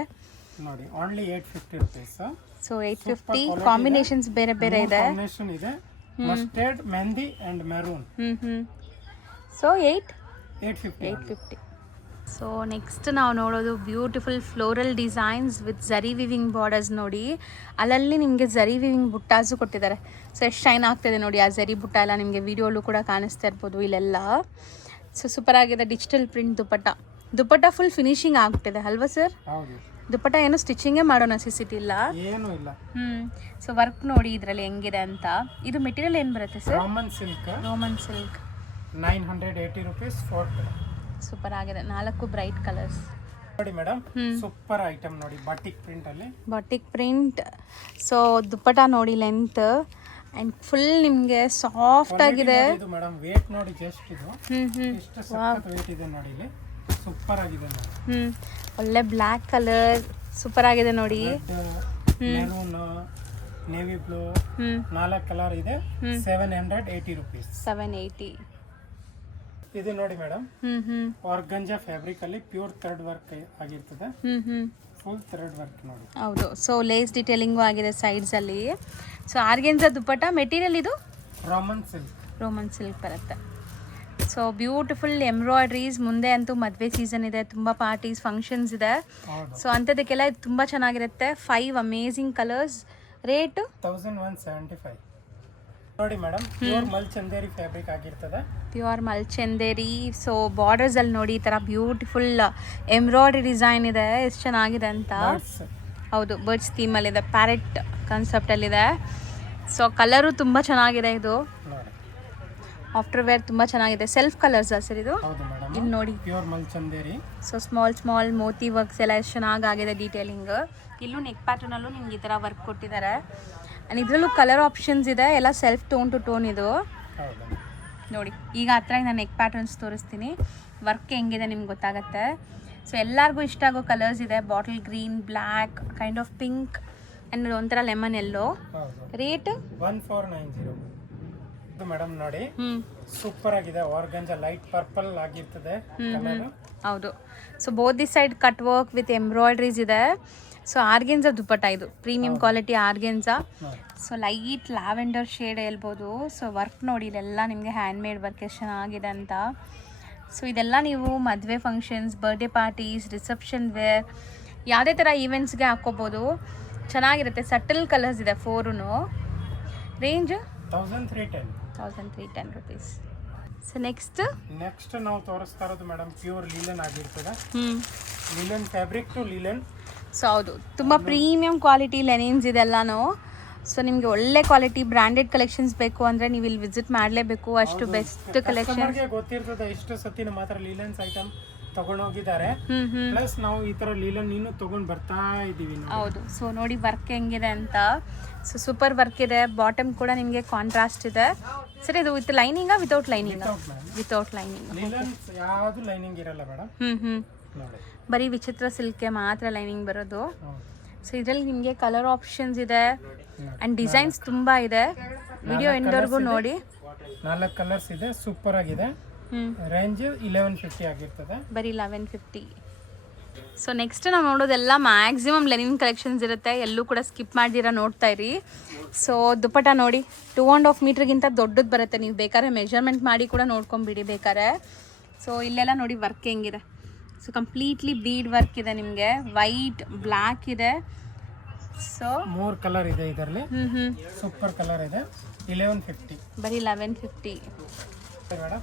ನೋಡಿ. Only 850 rupees. ಸೊ 850. ಕಾಂಬಿನೇಷನ್ಸ್ ಬೇರೆ ಬೇರೆ ಇದೆ. ಕಾಂಬಿನೇಷನ್ ಇದೆ, mustard, mehndi and maroon. So 850. 850. So next ನಾವು ನೋಡೋದು beautiful floral designs with zari viewing borders ನೋಡಿ. ಅಲ್ಲಲ್ಲಿ ನಿಮಗೆ ಝರಿ ವಿವಿಂಗ್ ಬುಟ್ಟಾಸು ಕೊಟ್ಟಿದ್ದಾರೆ. ಸೊ ಎಷ್ಟು ಶೈನ್ ಆಗ್ತಿದೆ ನೋಡಿ ಆ ಝರಿ ಬುಟ್ಟ ಎಲ್ಲ, ನಿಮಗೆ ವಿಡಿಯೋಲ್ಲೂ ಕೂಡ ಕಾಣಿಸ್ತಾ ಇರ್ಬೋದು ಇಲ್ಲೆಲ್ಲ. ಸೊ ಸೂಪರ್ ಆಗಿದೆ. ಡಿಜಿಟಲ್ ಪ್ರಿಂಟ್ ದುಪ್ಪಟ್ಟ ಫುಲ್ ಫಿನಿಶಿಂಗ್ ಆಗ್ಬಿಟ್ಟಿದೆ ಅಲ್ವಾ ಸರ್? ಹೌದು, ದುಪ್ಪಟ್ಟ ಏನು ಸ್ಟಿಚಿಂಗೇ ಮಾಡೋ ನೆಸೆಸಿಟಿ ಇಲ್ಲ, ಏನೂ ಇಲ್ಲ. ಸೊ ವರ್ಕ್ ನೋಡಿ ಇದರಲ್ಲಿ ಹೆಂಗಿದೆ ಅಂತ. ಇದು ಮೆಟೀರಿಯಲ್ ಏನು ಬರುತ್ತೆ sir? Roman silk. 980 rupees 4. Super ಆಗಿದೆ. 4 ಬ್ರೈಟ್ ಕಲರ್ಸ್ ನೋಡಿ ಮೇಡಮ್. ಸೂಪರ್ ಐಟಮ್ ನೋಡಿ, ಬಾಟಿಕ್ ಪ್ರಿಂಟ್ ಅಲ್ಲಿ. Batik print. ಸೊ ದುಪ್ಪಟ್ಟ ನೋಡಿ, ಲೆಂತ್ ಅಂಡ್ ಫುಲ್ ನಿಮಗೆ ಸಾಫ್ಟ್ ಆಗಿದೆ. ಇದು ಮೇಡಮ್ ವೇಟ್ ನೋಡಿ, ಜಸ್ಟ್ ಇದು ಎಷ್ಟು ಸಖತ್ ವೇಟ್ ಇದೆ ನೋಡಿ. ಇಲ್ಲಿ ಸೂಪರ್ ಆಗಿದೆ ನೋಡಿ. ಒಳ್ಳೆ ಬ್ಲ್ಯಾಕ್ ಕಲರ್ ಸೂಪರ್ ಆಗಿದೆ ನೋಡಿ. ಮೆರೂನ್, ನೇವಿ ಬ್ಲೂ, 4 ಕಲರ್ ಇದೆ. 780 rupees. 780. ಇದು ನೋಡಿ ಮೇಡಮ್, ಆರ್ಗಂಜಾ ಫ್ಯಾಬ್ರಿಕ್ ಅಲ್ಲಿ ಪ್ಯೂರ್ ಥ್ರೆಡ್ ವರ್ಕ್ ಆಗಿರ್ತದೆ. ಫುಲ್ ಥ್ರೆಡ್ ವರ್ಕ್ ನೋಡಿ. ಹೌದು, ಸೊ ಲೇಸ್ ಡೀಟೇಲಿಂಗು ಆಗಿದೆ ಸೈಡ್ಸ್ ಅಲ್ಲಿ. ಸೊ ಆರ್ಗೆನ್ಜಾ ದುಪ್ಪಟ್ಟ ಮೆಟೀರಿಯಲ್ ಇದು ರೋಮನ್ ಸಿಲ್ಕ್ ಬರುತ್ತೆ. So beautiful embroideries. ಮುಂದೆ ಅಂತೂ ಮದುವೆ ಸೀಸನ್ ಇದೆ, ತುಂಬ ಪಾರ್ಟೀಸ್ ಫಂಕ್ಷನ್ಸ್ ಇದೆ. ಸೊ ಅಂಥದಕ್ಕೆಲ್ಲ ಇದು ತುಂಬ ಚೆನ್ನಾಗಿರುತ್ತೆ. 5 ಅಮೇಝಿಂಗ್ ಕಲರ್ಸ್. ರೇಟು 1175 ನೋಡಿ ಮೇಡಮ್. ಪ್ಯೂರ್ ಮಲ್ಚಂದೇರಿ ಫ್ಯಾಬ್ರಿಕ್ ಆಗಿರ್ತದೆ. ಪ್ಯೂರ್ ಮಲ್ಚಂದೇರಿ. ಸೊ ಬಾರ್ಡರ್ಸ್ ಅಲ್ಲಿ ನೋಡಿ ಈ ತರ ಬ್ಯೂಟಿಫುಲ್ ಎಂಬ್ರಾಯ್ಡ್ರಿ ಡಿಸೈನ್ ಇದೆ, ಎಷ್ಟು ಚೆನ್ನಾಗಿದೆ ಅಂತ. ಹೌದು ಬರ್ಡ್ಸ್ ಥೀಮಲ್ಲಿದೆ, ಪ್ಯಾರೆಟ್ ಕಾನ್ಸೆಪ್ಟಲ್ಲಿದೆ. ಸೊ ಕಲರು ತುಂಬ ಚೆನ್ನಾಗಿದೆ. ಇದು ನೋಡಿ ಆಫ್ಟರ್ ವೇರ್ ತುಂಬ ಚೆನ್ನಾಗಿದೆ. ಸೆಲ್ಫ್ ಕಲರ್ಸಾ ಸರ್ ಇದು? ಹೌದು ಮೇಡಮ್, ಇಲ್ಲಿ ನೋಡಿ. Pure mul Chanderi. So small moti works ಎಲ್ಲ ಎಷ್ಟು ಚೆನ್ನಾಗಿದೆ ಡೀಟೇಲಿಂಗ್. ಇಲ್ಲೂ ನೆಕ್ ಪ್ಯಾಟರ್ನಲ್ಲೂ ನಿಮ್ಗೆ ಈ ಥರ ವರ್ಕ್ ಕೊಟ್ಟಿದ್ದಾರೆ. ಆ್ಯಂಡ್ ಇದರಲ್ಲೂ ಕಲರ್ ಆಪ್ಷನ್ಸ್ ಇದೆ, ಎಲ್ಲ ಸೆಲ್ಫ್ ಟೋನ್ ಟು ಟೋನ್ ಇದು ಹೌದು ನೋಡಿ. ಈಗ ಹತ್ರ ನಾನು ನೆಕ್ ಪ್ಯಾಟರ್ನ್ಸ್ ತೋರಿಸ್ತೀನಿ, ವರ್ಕ್ ಹೆಂಗಿದೆ ನಿಮ್ಗೆ ಗೊತ್ತಾಗುತ್ತೆ. ಸೊ ಎಲ್ಲರಿಗೂ ಇಷ್ಟ ಆಗೋ ಕಲರ್ಸ್ ಇದೆ. Bottle green, black, kind of pink and ಒಂಥರ ಲೆಮನ್ ಎಲ್ಲೋ. ರೇಟ್ 1490 ಇದು ಮೇಡಮ್. ನೋಡಿ ಸೂಪರ್ ಆಗಿದೆ. ಆರ್ಗಂಜಾ ಲೈಟ್ ಪರ್ಪಲ್ ಆಗಿರ್ತದೆ ಕಲರ್. ಹೌದು. So both the side cut work with embroideries ಇದೆ. ಸೊ ಆರ್ಗೆನ್ಸಾ ದುಪ್ಪಟ್ಟ, ಇದು premium quality organza. So light lavender shade ಹೇಳ್ಬೋದು. So work ನೋಡಿ, ಇಲ್ಲೆಲ್ಲ ನಿಮಗೆ ಹ್ಯಾಂಡ್ ಮೇಡ್ ವರ್ಕ್ ಎಷ್ಟು ಚೆನ್ನಾಗಿದೆ ಅಂತ. ಸೊ ಇದೆಲ್ಲ ನೀವು ಮದುವೆ functions, birthday parties, reception wear, ಯಾವುದೇ ಥರ ಈವೆಂಟ್ಸ್ಗೆ ಹಾಕ್ಕೋಬೋದು. ಚೆನ್ನಾಗಿರುತ್ತೆ. ಸಟಲ್ ಕಲರ್ಸ್ ಇದೆ 4. Range 1310 rupees. ಸೊ ನೆಕ್ಸ್ಟ್ ನಾವು ತೋರಿಸ್ತಾ ಇರೋದು ಮೇಡಮ್ ಪ್ಯೂರ್ ಲೀಲನ್ ಆಗಿರ್ತದೆ. Linen fabric to linen. So ಹೌದು, ತುಂಬ ಪ್ರೀಮಿಯಂ ಕ್ವಾಲಿಟಿ ಲೆನಿನ್ಸ್ ಇದೆಲ್ಲನೂ. ಸೊ ನಿಮಗೆ ಒಳ್ಳೆ ಕ್ವಾಲಿಟಿ ಬ್ರ್ಯಾಂಡೆಡ್ ಕಲೆಕ್ಷನ್ಸ್ ಬೇಕು ಅಂದರೆ ನೀವು ಇಲ್ಲಿ ವಿಸಿಟ್ ಮಾಡಲೇಬೇಕು. ಅಷ್ಟು ಬೆಸ್ಟ್ ಕಲೆಕ್ಷನ್ ಗೊತ್ತಿರ್ತದೆ. ಇಷ್ಟು ಸತಿನ ಮಾತ್ರ ಲೀಲನ್ಸ್ ಐಟಮ್ ತಗೊಂಡೋಗಿದ್ದಾರೆ. ಪ್ಲಸ್ ನಾವು ಈ ತರ ಲೀಲನ್ ನೀನು ತಗೊಂಡ್ ಬರ್ತಾ ಇದೀವಿ. ಹೌದು. ಸೊ ನೋಡಿ ವರ್ಕ್ ಹೆಂಗಿದೆ ಅಂತ. ಸೊ ಸೂಪರ್ ವರ್ಕ್ ಇದೆ. ಬಾಟಮ್ ಕೂಡ ನಿಮಗೆ ಕಾಂಟ್ರಾಸ್ಟ್ ಇದೆ. ಸರ್ ಇದು ವಿತ್ ಲೈನಿಂಗಾ without lining? Without lining. Linens ಯಾವುದು ಲೈನಿಂಗ್ ಇರಲ್ಲ ಮೇಡಮ್. ನೋಡಿ ಬರೀ ವಿಚಿತ್ರ ಸಿಲ್ಕ್ಗೆ ಮಾತ್ರ ಲೈನಿಂಗ್ ಬರೋದು. ಸೊ ಇದರಲ್ಲಿ ನಿಮಗೆ ಕಲರ್ ಆಪ್ಷನ್ಸ್ ಇದೆ ಆ್ಯಂಡ್ ಡಿಸೈನ್ಸ್ ತುಂಬ ಇದೆ. ವಿಡಿಯೋ ಎಂಡ್ವರೆಗೂ ನೋಡಿ. 4 ಕಲರ್ಸ್ ಇದೆ. ಸೂಪರ್ ಆಗಿದೆ. ರೇಂಜ್ 1150 ಆಗಿರ್ತದೆ. ಬರೀ 1150. ಸೊ ನೆಕ್ಸ್ಟ್ ನಾವು ನೋಡೋದೆಲ್ಲ ಮ್ಯಾಕ್ಸಿಮಮ್ ಲೆನಿನ್ ಕಲೆಕ್ಷನ್ಸ್ ಇರುತ್ತೆ. ಎಲ್ಲೂ ಕೂಡ ಸ್ಕಿಪ್ ಮಾಡ್ದಿರ ನೋಡ್ತಾ ಇರಿ. ಸೊ ದುಪ್ಪಟ ನೋಡಿ, 2.5 ಮೀಟ್ರ್ಗಿಂತ ದೊಡ್ಡದು ಬರುತ್ತೆ. ನೀವು ಬೇಕಾದ್ರೆ ಮೆಜರ್ಮೆಂಟ್ ಮಾಡಿ ಕೂಡ ನೋಡ್ಕೊಂಬಿಡಿ ಬೇಕಾದ್ರೆ. ಸೊ ಇಲ್ಲೆಲ್ಲ ನೋಡಿ ವರ್ಕ್ ಹೆಂಗಿದೆ. ಸೊ ಕಂಪ್ಲೀಟ್ಲಿ ಬೀಡ್ ವರ್ಕ್ ಇದೆ ನಿಮಗೆ. ವೈಟ್, ಬ್ಲ್ಯಾಕ್ ಇದೆ. ಸೊ 3 ಕಲರ್ ಇದೆ ಇದರಲ್ಲಿ. ಸೂಪರ್ ಕಲರ್ ಇದೆ. 1150. ಬರೀ 1150 ಮೇಡಮ್.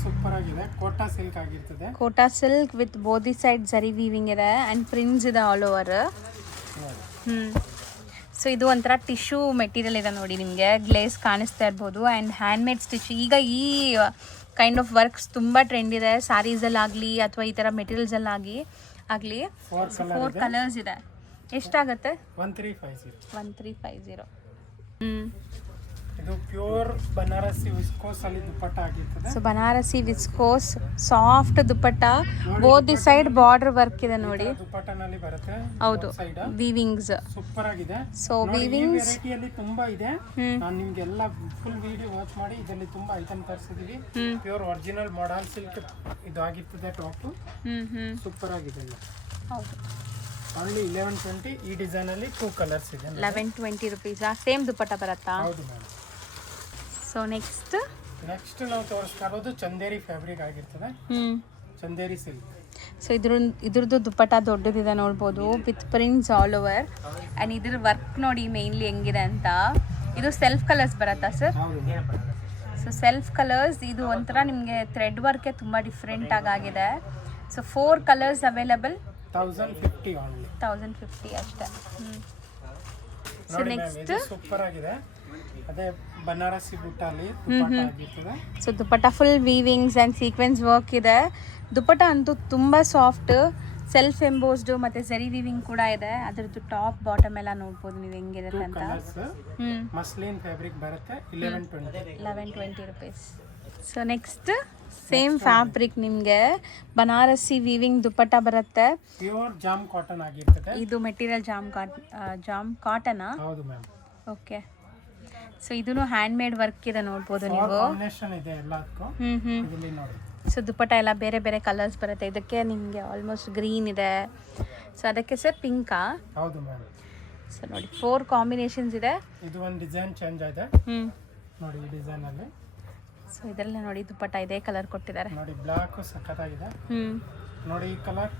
ಸೂಪರ್ ಆಗಿದೆ. ಕೋಟಾ ಸಿಲ್ಕ್ ಆಗಿರ್ತದೆ. Kota silk with both side zari weaving ಇದೆ ಆ್ಯಂಡ್ ಪ್ರಿಂಟ್ಸ್ ಇದೆ ಆಲ್ ಓವರ್. ಸೊ ಇದು ಒಂಥರ ಟಿಶ್ಯೂ ಮೆಟೀರಿಯಲ್ ಇದೆ ನೋಡಿ. ನಿಮಗೆ ಗ್ಲೇಸ್ ಕಾಣಿಸ್ತಾ ಇರ್ಬೋದು. And hand made stitch. ಈಗ ಈ ಕೈಂಡ್ ಆಫ್ ವರ್ಕ್ಸ್ ತುಂಬ ಟ್ರೆಂಡ್ ಇದೆ. ಸ್ಯಾರೀಸಲ್ಲಾಗಲಿ ಅಥವಾ ಈ ಥರ ಮೆಟೀರಿಯಲ್ಸಲ್ಲಾಗಲಿ 4 ಕಲರ್ಸ್ ಇದೆ. ಎಷ್ಟಾಗುತ್ತೆ? 1350. ಇದು ಪ್ಯೂರ್ ಬನಾರಸಿ ವಿಸ್ಕೋಸ್ ಅಲ್ಲಿ ದುಪ್ಪಟ್ಟ ಆಗಿರ್ತದೆ. So Banarasi viscose soft dupatta. Both the side border work ಇದೆ ನೋಡಿ. ದುಪ್ಪಟ್ಟನಲ್ಲಿ ಬರುತ್ತೆ. ಹೌದು, ವೀವಿಂಗ್ಸ್ ಸೂಪರ್ ಆಗಿದೆ. ಸೊ ವೀವಿಂಗ್ಸ್ ವೆರೈಟಿಯಲ್ಲಿ ತುಂಬಾ ಇದೆ. ನಾನು ನಿಮ್ಗೆ ಎಲ್ಲ ಫುಲ್ ವಿಡಿಯೋ ವಾಚ್ ಮಾಡಿ ಇದರಲ್ಲಿ ತುಂಬಾ ಐಟಮ್ ತರಿಸಿದೀವಿ. ಪ್ಯೂರ್ ಒರಿಜಿನಲ್ ಮಾಡಲ್ ಸಿಲ್ಕ್ ಇದು ಆಗಿರ್ತದೆ ಟಾಪ್. ಸೂಪರ್ ಆಗಿದೆ. ಹೌದು. ಓನ್ಲಿ 1120. ಈ ಡಿಸೈನ್ ಅಲ್ಲಿ 2 ಕಲರ್ಸ್ ಇದೆ. 1120 rupees. ಸೇಮ್ ದುಪ್ಪಟ್ಟ ಬರುತ್ತಾ? ಹೌದು ಮೇಡಮ್. ಸೊ ನೆಕ್ಸ್ಟ್ ನಾವು ತೋರಿಸ್ತಾ ಇರೋದು ಚಂದೇರಿ ಫ್ಯಾಬ್ರಿಕ್ ಆಗಿರ್ತದೆ. ಚಂದೇರಿ ಸಿಲ್ಕ್. ಸೊ ಇದ್ರದ್ದು ದುಪ್ಪಟ್ಟ ದೊಡ್ಡದಿದೆ ನೋಡ್ಬೋದು, with prints all over. And ಇದ್ರ ವರ್ಕ್ ನೋಡಿ ಮೇನ್ಲಿ ಹೆಂಗಿದೆ ಅಂತ. ಇದು ಸೆಲ್ಫ್ ಕಲರ್ಸ್ ಬರುತ್ತಾ ಸರ್? So self colours. ಇದು ಒಂಥರ ನಿಮಗೆ ಥ್ರೆಡ್ ವರ್ಕೆ ತುಂಬ ಡಿಫ್ರೆಂಟ್ ಆಗಿದೆ. So 4 colours available. 1050 ಓನ್ಲಿ. 1050 ಅಷ್ಟೇ. ಸೊ ನೆಕ್ಸ್ಟ್ ಸೂಪರ್ ಆಗಿದೆ. ಅದೇ ಬನಾರಸಿ ಬುಟ್ಟಾಲಿ ದುಪ್ಪಟ್ಟ ಆಗಿರ್ತದೆ. So dupatta full weavings and sequence work ಇದೆ. ದುಪ್ಪಟ್ಟ ಅಂತೂ ತುಂಬ ಸಾಫ್ಟ್, ಸೆಲ್ಫ್ ಎಂಬೋಸ್ಡ್ ಮತ್ತು ಜರಿ ವೀವಿಂಗ್ ಕೂಡ ಇದೆ. ಅದರದ್ದು ಟಾಪ್ ಬಾಟಮ್ ಎಲ್ಲ ನೋಡ್ಬೋದು ನೀವು ಹೆಂಗಿರುತ್ತೆ ಅಂತ. ಮಸ್ಲಿನ್ ಫ್ಯಾಬ್ರಿಕ್ ಬರುತ್ತೆ. 1120 rupees. So next same fabric ನಿಮಗೆ ಬನಾರಸಿ ವೀವಿಂಗ್ ದುಪ್ಪಟ್ಟ ಬರುತ್ತೆ. ಪ್ಯೂರ್ ಜಾಮ್ ಕಾಟನ್ ಆಗಿರ್ತದೆ. ಇದು ಮೆಟೀರಿಯಲ್ ಜಾಮ್ ಕಾಟನಾ? ಹೌದು ಮ್ಯಾಮ್. ಓಕೆ. ಸೊ ಇದೂ ಹ್ಯಾಂಡ್ ಮೇಡ್ ವರ್ಕ್ ಇದೆ ನೋಡ್ಬೋದು ನೀವು. ಕಾಂಬಿನೇಷನ್ ಇದೆ ಎಲ್ಲದಕ್ಕೂ. ಇಲ್ಲಿ ನೋಡಿ. ಸೊ ದುಪ್ಪಟ್ಟ ಎಲ್ಲ ಬೇರೆ ಬೇರೆ ಕಲರ್ಸ್ ಬರುತ್ತೆ. ಇದಕ್ಕೆ ನಿಮಗೆ ಆಲ್ಮೋಸ್ಟ್ ಗ್ರೀನ್ ಇದೆ. ಸೊ ಅದಕ್ಕೆ ಸರ್ ಪಿಂಕಾ? ಹೌದು ಮ್ಯಾಮ್. ಸೊ ನೋಡಿ 4 ಕಾಂಬಿನೇಷನ್ಸ್ ಇದೆ. ಇದು ಒಂದು ಡಿಸೈನ್ ಚೇಂಜ್ ಇದೆ ನೋಡಿ ಈ ಡಿಸೈನ್ ಅಲ್ಲಿ. ಸೊ ಇದರಲ್ಲೇ ನೋಡಿ ದುಪ್ಪಟ್ಟ ಇದೇ ಕಲರ್ ಕೊಟ್ಟಿದ್ದಾರೆ ನೋಡಿ. ಬ್ಲಾಕ್ ಸಖತ್ತಾಗಿದೆ ನೋಡಿ. ಈ ಕಲರ್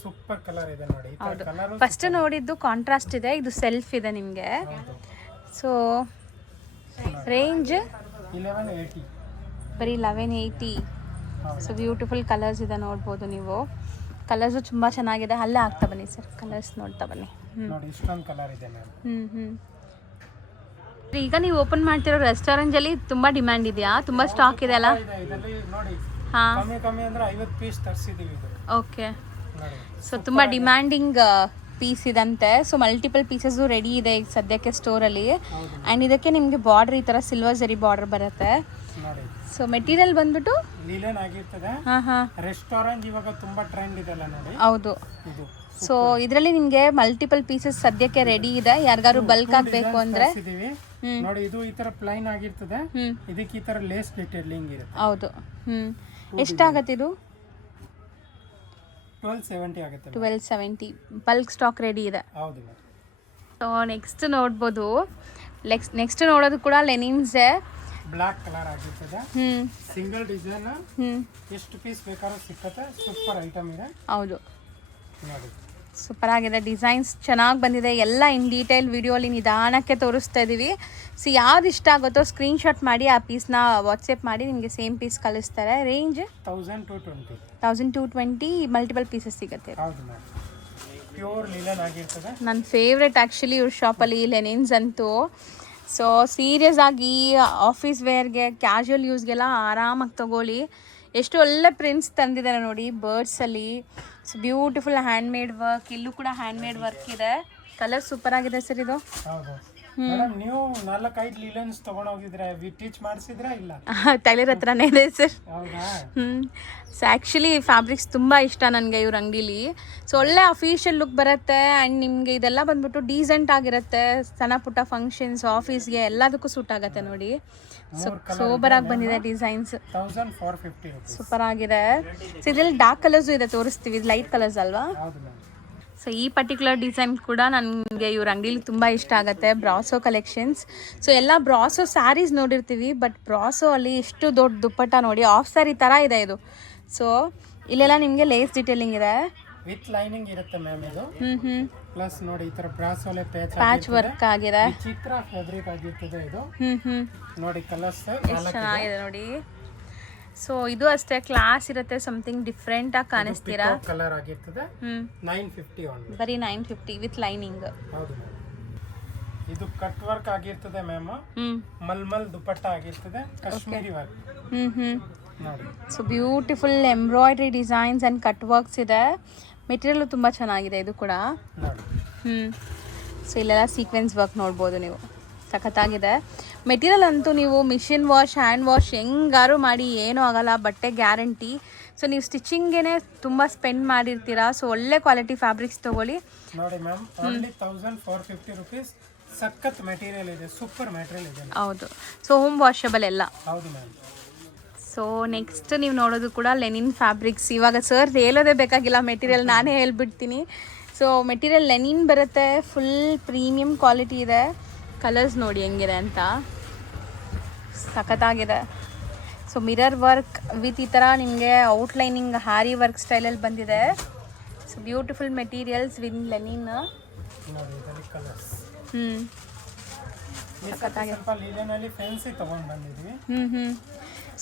ಸೂಪರ್ ಕಲರ್ ಇದೆ ನೋಡಿ. ಹೌದು. ಫಸ್ಟ್ ನೋಡಿದ್ದು ಕಾಂಟ್ರಾಸ್ಟ್ ಇದೆ, ಇದು ಸೆಲ್ಫ್ ಇದೆ ನಿಮಗೆ. So range 1180. ಬರೀ 1180. ಸೊ ಬ್ಯೂಟಿಫುಲ್ ಕಲರ್ಸ್ ಇದೆ ನೋಡ್ಬೋದು ನೀವು. ಕಲರ್ಸು ತುಂಬ ಚೆನ್ನಾಗಿದೆ. ಅಲ್ಲೇ ಆಗ್ತಾ ಬನ್ನಿ ಸರ್, ಕಲರ್ಸ್ ನೋಡ್ತಾ ಬನ್ನಿ. ನೋಡಿ ಇಷ್ಟೊಂದು ಕಲರ್ ಇದೆ ಮ್ಯಾಮ್. ಈಗ ನೀವು ಓಪನ್ ಮಾಡ್ತಿರೋ ರೆಸ್ಟೋರೆಂಟಲ್ಲಿ ತುಂಬ ಡಿಮ್ಯಾಂಡ್ ಇದೆಯಾ? ತುಂಬ ಸ್ಟಾಕ್ ಇದೆ ಅಲ್ಲ? ಇದರಲ್ಲಿ ನೋಡಿ ಹಾಂ, ಕಮ್ಮಿ ಅಂದ್ರೆ 50 ಪೀಸ್ ತರಿಸಿದ್ದೀವಿ ಇದು. ಓಕೆ. ನೋಡಿ ಸೊ ತುಂಬ ಡಿಮ್ಯಾಂಡಿಂಗ್ ಪೀಸ್ ಇದಂತೆ. ಸೊ ಮಲ್ಟಿಪಲ್ ಪೀಸಸ್ಸು ರೆಡಿ ಇದೆ ಈಗ ಸದ್ಯಕ್ಕೆ ಸ್ಟೋರಲ್ಲಿ. ಆ್ಯಂಡ್ ಇದಕ್ಕೆ ನಿಮಗೆ ಬಾರ್ಡರ್ ಈ ಥರ ಸಿಲ್ವರ್ ಜರಿ ಬಾರ್ಡರ್ ಬರುತ್ತೆ. ನೋಡಿ ಸೊ ಮೆಟೀರಿಯಲ್ ಬಂದ್ಬಿಟ್ಟು ಲೀಲನ್ ಆಗಿರ್ತದೆ. ರೆಸ್ಟೋರೆಂಟ್ ಇವಾಗ ತುಂಬಾ ಟ್ರೆಂಡ್ ಇದೆಲ್ಲ ನೋಡಿ. ಹೌದು. ಇದು ಸೊ ಇದರಲ್ಲಿ ನಿಮಗೆ ಮಲ್ಟಿಪಲ್ ಪೀಸಸ್ ಸದ್ಯಕ್ಕೆ ರೆಡಿ ಇದೆ. ಯಾರಿಗಾರು ಬಲ್ಕ್ ಆಗಬೇಕು ಅಂದ್ರೆ ನೋಡಿ, ಇದು ಈ ತರ ಪ್ಲೈನ್ ಆಗಿರ್ತದೆ. ಇದಕ್ಕೆ ಈ ತರ ಲೇಸ್ ಡಿಟೇಲಿಂಗ್ ಇರುತ್ತೆ. ಹೌದು. ಎಷ್ಟಾಗತ್ತೆ ಇದು? 1270 ಆಗುತ್ತೆ. 1270 ಬಲ್ಕ್ ಸ್ಟಾಕ್ ರೆಡಿ ಇದೆ. ಹೌದು. ಸೊ ನೆಕ್ಸ್ಟ್ ನೋಡ್ಬೋದು. ನೆಕ್ಸ್ಟ್ ನೋಡೋದು ಕೂಡ ಲೆನಿನ್ಸ್ ಬ್ಲಾಕ್ ಕಲರ್ ಆಗಿರ್ತದೆ. ಸಿಂಗಲ್ ಡಿಸೈನ್ ಎಷ್ಟು ಪೀಸ್ ಬೇಕಾದ್ರೂ ಸಿಕ್ಕತ್ತೆ. ಸೂಪರ್ ಐಟಮ್ ಇದೆ. ಹೌದು, ನೋಡಿ ಸೂಪರ್ ಆಗಿದೆ. ಡಿಸೈನ್ಸ್ ಚೆನ್ನಾಗಿ ಬಂದಿದೆ. ಎಲ್ಲ ಇನ್ ಡೀಟೇಲ್ ವಿಡಿಯೋಲಿ ನಿಧಾನಕ್ಕೆ ತೋರಿಸ್ತಾ ಇದ್ದೀವಿ. ಸೊ ಯಾವ್ದು ಇಷ್ಟ ಆಗುತ್ತೋ ಸ್ಕ್ರೀನ್ಶಾಟ್ ಮಾಡಿ ಆ ಪೀಸ್ನ ವಾಟ್ಸಪ್ ಮಾಡಿ ನಿಮಗೆ ಸೇಮ್ ಪೀಸ್ ಕಳಿಸ್ತಾರೆ. ರೇಂಜ್ 1220 ಮಲ್ಟಿಪಲ್ ಪೀಸಸ್ ಸಿಗುತ್ತೆ. ಹೌದು ಮ್ಯಾಮ್. ಪ್ಯೂರ್ ಲಿನನ್ ಆಗಿರ್ತದೆ. ನನ್ನ ಫೇವ್ರೆಟ್ ಆ್ಯಕ್ಚುಲಿ ಇವ್ರ ಶಾಪಲ್ಲಿ ಲೆನಿನ್ಸ್ ಅಂತೂ. ಸೊ ಸೀರಿಯಸ್ ಆಗಿ ಆಫೀಸ್ ವೇರ್ಗೆ, ಕ್ಯಾಶುವಲ್ ಯೂಸ್ಗೆಲ್ಲ ಆರಾಮಾಗಿ ತೊಗೊಳ್ಳಿ. ಎಷ್ಟು ಒಳ್ಳೆ ಪ್ರಿಂಟ್ಸ್ ತಂದಿದ್ದಾರೆ ನೋಡಿ ಬರ್ಡ್ಸಲ್ಲಿ. So beautiful hand made work. ಇಲ್ಲೂ ಕೂಡ ಹ್ಯಾಂಡ್ ಮೇಡ್ ವರ್ಕ್ ಇದೆ. ಕಲರ್ ಸೂಪರ್ ಆಗಿದೆ ಸರ್ ಇದು. ಹೌದು ಮೇಡಮ್, ನೀವು 4-5 ಲಿಲನ್ಸ್ ತಗೊಂಡು ಹೋಗಿದ್ರೆ ಟೀಚ್ ಮಾಡಿಸಿದ್ರಾ? ಇಲ್ಲ, ಟೈಲರ್ ಹತ್ರನೇ ಇದೆ ಸರ್. ಹೌದಾ? ಸೊ ಆ್ಯಕ್ಚುಲಿ ಫ್ಯಾಬ್ರಿಕ್ಸ್ ತುಂಬ ಇಷ್ಟ ನನಗೆ ಇವ್ರ ಅಂಗಡೀಲಿ. ಸೊ ಒಳ್ಳೆ ಅಫಿಷಿಯಲ್ ಲುಕ್ ಬರುತ್ತೆ. ಆ್ಯಂಡ್ ನಿಮಗೆ ಇದೆಲ್ಲ ಬಂದ್ಬಿಟ್ಟು ಡೀಸೆಂಟ್ ಆಗಿರುತ್ತೆ. ಸಣ್ಣ ಪುಟ್ಟ ಫಂಕ್ಷನ್ಸ್, ಆಫೀಸ್ಗೆ ಎಲ್ಲದಕ್ಕೂ ಸೂಟ್ ಆಗುತ್ತೆ ನೋಡಿ. ಸೊ ಸೋಬರಾಗಿ ಬಂದಿದೆ ಡಿಸೈನ್ಸ್. 1450 ಸೂಪರ್ ಆಗಿದೆ. ಸೊ ಇದರಲ್ಲಿ ಡಾರ್ಕ್ ಕಲರ್ಸು ಇದೆ, ತೋರಿಸ್ತೀವಿ. ಲೈಟ್ ಕಲರ್ಸ್ ಅಲ್ವಾ? ಹೌದು ಮ್ಯಾಮ್. ಸೊ ಈ ಪರ್ಟಿಕ್ಯುಲರ್ ಡಿಸೈನ್ ಕೂಡ ನನಗೆ ಇವ್ರ ಅಂಗಡೀಲಿ ತುಂಬ ಇಷ್ಟ ಆಗುತ್ತೆ. Brasso collections. ಸೊ ಎಲ್ಲ ಬ್ರಾಸೋ ಸ್ಯಾರೀಸ್ ನೋಡಿರ್ತೀವಿ, ಬಟ್ ಬ್ರಾಸೋ ಅಲ್ಲಿ ಎಷ್ಟು ದೊಡ್ಡ ದುಪ್ಪಟ್ಟ ನೋಡಿ, ಆಫ್ ಸ್ಯಾರಿ ಥರ ಇದೆ ಇದು. ಸೊ ಇಲ್ಲೆಲ್ಲ ನಿಮಗೆ ಲೇಸ್ ಡಿಟೇಲಿಂಗ್ ಇದೆ. ವಿತ್ ಲೈನಿಂಗ್ ಇರುತ್ತೆ ಮ್ಯಾಮ್ ಇದು. ಪ್ಲಸ್ ನೋಡಿ ಈ ತರ ಬ್ರಾಸೋಲೆ ಪ್ಯಾಚ್ ವರ್ಕ್ ಆಗಿದೆ. ಚಿತ್ರ ಫ್ಯಾಬ್ರಿಕ್ ಆಗಿರ್ತದೆ ಇದು. ನೋಡಿ ಕಲರ್ಸ್ ಚೆನ್ನಾಗಿದೆ ನೋಡಿ. ಸೊ ಇದು ಅಷ್ಟೇ ಕ್ಲಾಸ್ ಇರುತ್ತೆ. ಸಮಥಿಂಗ್ ಡಿಫ್ರೆಂಟ್ ಆಗಿ ಕಾಣಿಸ್ತೀರಾ. ಕಲರ್ ಆಗಿರ್ತದೆ. 950 ಓನ್ಲಿ. ಬರೀ 950 ವಿತ್ ಲೈನಿಂಗ್. ಹೌದು ಮ್ಯಾಮ್. ಇದು ಕಟ್ ವರ್ಕ್ ಆಗಿರ್ತದೆ ಮ್ಯಾಮ್. ಮಲ್ಮಲ್ ದುಪಟ್ಟ ಆಗಿರ್ತದೆ. ಕಾಶ್ಮೀರಿ ವರ್ಕ್. ನೋಡಿ. So beautiful embroidery designs and cut works ಇದೆ. ಮೆಟೀರಿಯಲ್ ತುಂಬ ಚೆನ್ನಾಗಿದೆ ಇದು ಕೂಡ. ಸೊ ಇಲ್ಲೆಲ್ಲ ಸೀಕ್ವೆನ್ಸ್ ವರ್ಕ್ ನೋಡ್ಬೋದು ನೀವು. ಸಖತ್ತಾಗಿದೆ. ಮೆಟೀರಿಯಲ್ ಅಂತೂ ನೀವು ಮಿಷಿನ್ ವಾಶ್, ಹ್ಯಾಂಡ್ ವಾಶ್ ಹೆಂಗಾರು ಮಾಡಿ ಏನೂ ಆಗಲ್ಲ. ಬಟ್ಟೆ ಗ್ಯಾರಂಟಿ. ಸೊ ನೀವು ಸ್ಟಿಚಿಂಗೇನೆ ತುಂಬ ಸ್ಪೆಂಡ್ ಮಾಡಿರ್ತೀರಾ. ಸೊ ಒಳ್ಳೆ ಕ್ವಾಲಿಟಿ ಫ್ಯಾಬ್ರಿಕ್ಸ್ ತೊಗೊಳ್ಳಿ. ನೋಡಿ ಮ್ಯಾಮ್, ಓನ್ಲಿ 1450 ರುಪೀಸ್. ಸಖತ್ ಮೆಟೀರಿಯಲ್ ಇದೆ, ಸೂಪರ್ ಮೆಟೀರಿಯಲ್ ಇದೆ. ಹೌದು. ಸೊ ಹೋಮ್ ವಾಷಬಲ್ ಎಲ್ಲ. ಹೌದು ಮ್ಯಾಮ್. ಸೊ ನೆಕ್ಸ್ಟ್ ನೀವು ನೋಡೋದು ಕೂಡ ಲೆನಿನ್ ಫ್ಯಾಬ್ರಿಕ್ಸ್. ಇವಾಗ ಸರ್ ಹೇಳೋದೇ ಬೇಕಾಗಿಲ್ಲ, ಮೆಟೀರಿಯಲ್ ನಾನೇ ಹೇಳ್ಬಿಡ್ತೀನಿ. ಸೊ ಮೆಟೀರಿಯಲ್ ಲೆನಿನ್ ಬರುತ್ತೆ. ಫುಲ್ ಪ್ರೀಮಿಯಂ ಕ್ವಾಲಿಟಿ ಇದೆ. ಕಲರ್ಸ್ ನೋಡಿ ಹೆಂಗಿದೆ ಅಂತ, ಸಖತ್ತಾಗಿದೆ. ಸೊ ಮಿರರ್ ವರ್ಕ್ ವಿತ್ ಈ ಥರ ನಿಮಗೆ ಔಟ್ಲೈನಿಂಗ್ ಹಾರಿ ವರ್ಕ್ ಸ್ಟೈಲಲ್ಲಿ ಬಂದಿದೆ. So beautiful materials with Lenin.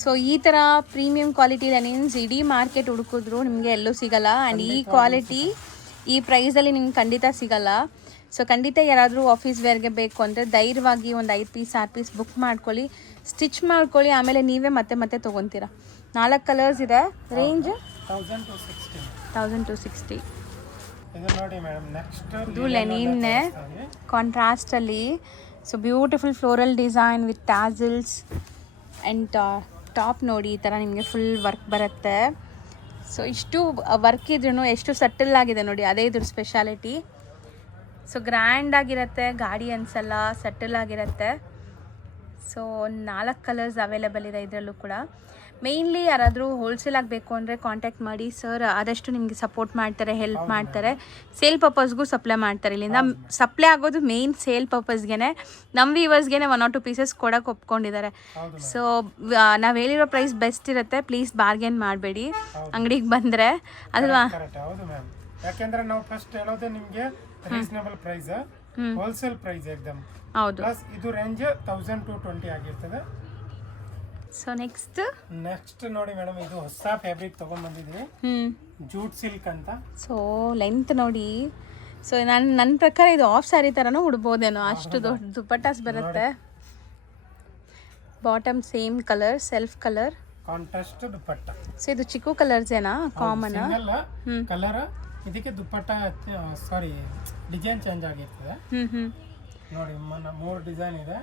So ಈ ಥರ ಪ್ರೀಮಿಯಂ ಕ್ವಾಲಿಟಿ ಲೆನಿನ್ಸ್ ಇಡೀ ಮಾರ್ಕೆಟ್ ಹುಡುಕಿದ್ರು ನಿಮಗೆ ಎಲ್ಲೂ ಸಿಗಲ್ಲ. ಆ್ಯಂಡ್ ಈ ಕ್ವಾಲಿಟಿ ಈ ಪ್ರೈಸಲ್ಲಿ ನಿಮ್ಗೆ ಖಂಡಿತ ಸಿಗಲ್ಲ. ಸೊ ಖಂಡಿತ ಯಾರಾದರೂ ಆಫೀಸ್ ವೇರ್ಗೆ ಬೇಕು ಅಂದರೆ ಧೈರ್ಯವಾಗಿ ಒಂದು 5 ಪೀಸ್ 6 ಪೀಸ್ ಬುಕ್ ಮಾಡ್ಕೊಳ್ಳಿ, ಸ್ಟಿಚ್ ಮಾಡ್ಕೊಳ್ಳಿ. ಆಮೇಲೆ ನೀವೇ ಮತ್ತೆ ತೊಗೊತೀರಾ. 4 ಕಲರ್ಸ್ ಇದೆ. ರೇಂಜ್ 1260. ಇದು ಲೆನಿನ್ನೇ ಕಾಂಟ್ರಾಸ್ಟಲ್ಲಿ. So beautiful floral design with tassels and top ನೋಡಿ ಈ ಥರ ನಿಮಗೆ ಫುಲ್ ವರ್ಕ್ ಬರುತ್ತೆ. ಸೊ ಇಷ್ಟು ವರ್ಕ್ ಇದ್ರೂ ಎಷ್ಟು ಸಟಲ್ ಆಗಿದೆ ನೋಡಿ, ಅದೇ ಇದ್ರ ಸ್ಪೆಷಾಲಿಟಿ. ಸೊ ಗ್ರ್ಯಾಂಡ್ ಆಗಿರುತ್ತೆ, ಗಾಡಿ ಅನ್ಸಲ್ಲ, ಸಟಲ್ ಆಗಿರುತ್ತೆ. ಸೊ 4 ಕಲರ್ಸ್ ಅವೈಲೇಬಲ್ ಇದೆ ಇದರಲ್ಲೂ ಕೂಡ. ಮೇಯ್ನ್ಲಿ ಯಾರಾದರೂ ಹೋಲ್ಸೇಲ್ ಆಗಬೇಕು ಅಂದರೆ ಕಾಂಟ್ಯಾಕ್ಟ್ ಮಾಡಿ. ಸರ್ ಆದಷ್ಟು ನಿಮಗೆ ಸಪೋರ್ಟ್ ಮಾಡ್ತಾರೆ, ಹೆಲ್ಪ್ ಮಾಡ್ತಾರೆ. ಸೇಲ್ ಪರ್ಪಸ್ಗೂ ಸಪ್ಲೈ ಮಾಡ್ತಾರೆ. ಇಲ್ಲಿಂದ ಸಪ್ಲೈ ಆಗೋದು ಮೇಯ್ನ್ ಸೇಲ್ ಪರ್ಪಸ್ಗೆ. ನಮ್ಮ ವ್ಯೂವರ್ಸ್ಗೆ 1 or 2 ಪೀಸಸ್ ಕೊಡೋಕೆ ಒಪ್ಕೊಂಡಿದ್ದಾರೆ. ಸೊ ನಾವು ಹೇಳಿರೋ ಪ್ರೈಸ್ ಬೆಸ್ಟ್ ಇರುತ್ತೆ. ಪ್ಲೀಸ್ ಬಾರ್ಗೇನ್ ಮಾಡಬೇಡಿ ಅಂಗಡಿಗೆ ಬಂದರೆ, ಅಲ್ವಾ? ಯಾಕೆಂದ್ರೆ ನಾವು ಫಸ್ಟ್ ಹೇಳೋದೇ ನಿಮಗೆ ರೀಸನಬಲ್ ಪ್ರೈಸ್, ಹೋಲ್ಸೇಲ್ ಪ್ರೈಸ್ ಏಕದಮ್. ಹೌದು. ಪ್ಲಸ್ ಇದು ರೇಂಜ್ 1220 ಆಗಿರ್ತದೆ. ಸೊ ನೆಕ್ಸ್ಟ್ ನೋಡಿ ಮೇಡಮ್, ಇದು ಹೊಸ ಫ್ಯಾಬ್ರಿಕ್ ತಗೊಂಡ್ಬಂದಿದ್ವಿ, ಜೂಟ್ ಸಿಲ್ಕ್ ಅಂತ. ಸೊ ಲೆಂತ್ ನೋಡಿ. ಸೊ ನನ್ನ ಪ್ರಕಾರ ಇದು ಆಫ್ ಸ್ಯಾರಿ ಥರನೂ ಉಡ್ಬೋದೇನೋ, ಅಷ್ಟು ದೊಡ್ಡ ದುಪಟ್ಟಾಸ್ ಬರುತ್ತೆ. Bottom same colour, self colour, contrast dupatta. So ಇದು ಚಿಕ್ಕು ಕಲರ್ಸ್ ಏನಾ ಕಾಮನ್ ಕಲರ್? ಇದಕ್ಕೆ ದುಪಟ್ಟ ಸಾರಿ ಡಿಸೈನ್ ಚೇಂಜ್ ಆಗಿರ್ತದೆ ನೋಡಿ. 3 ಡಿಸೈನ್ ಇದೆ.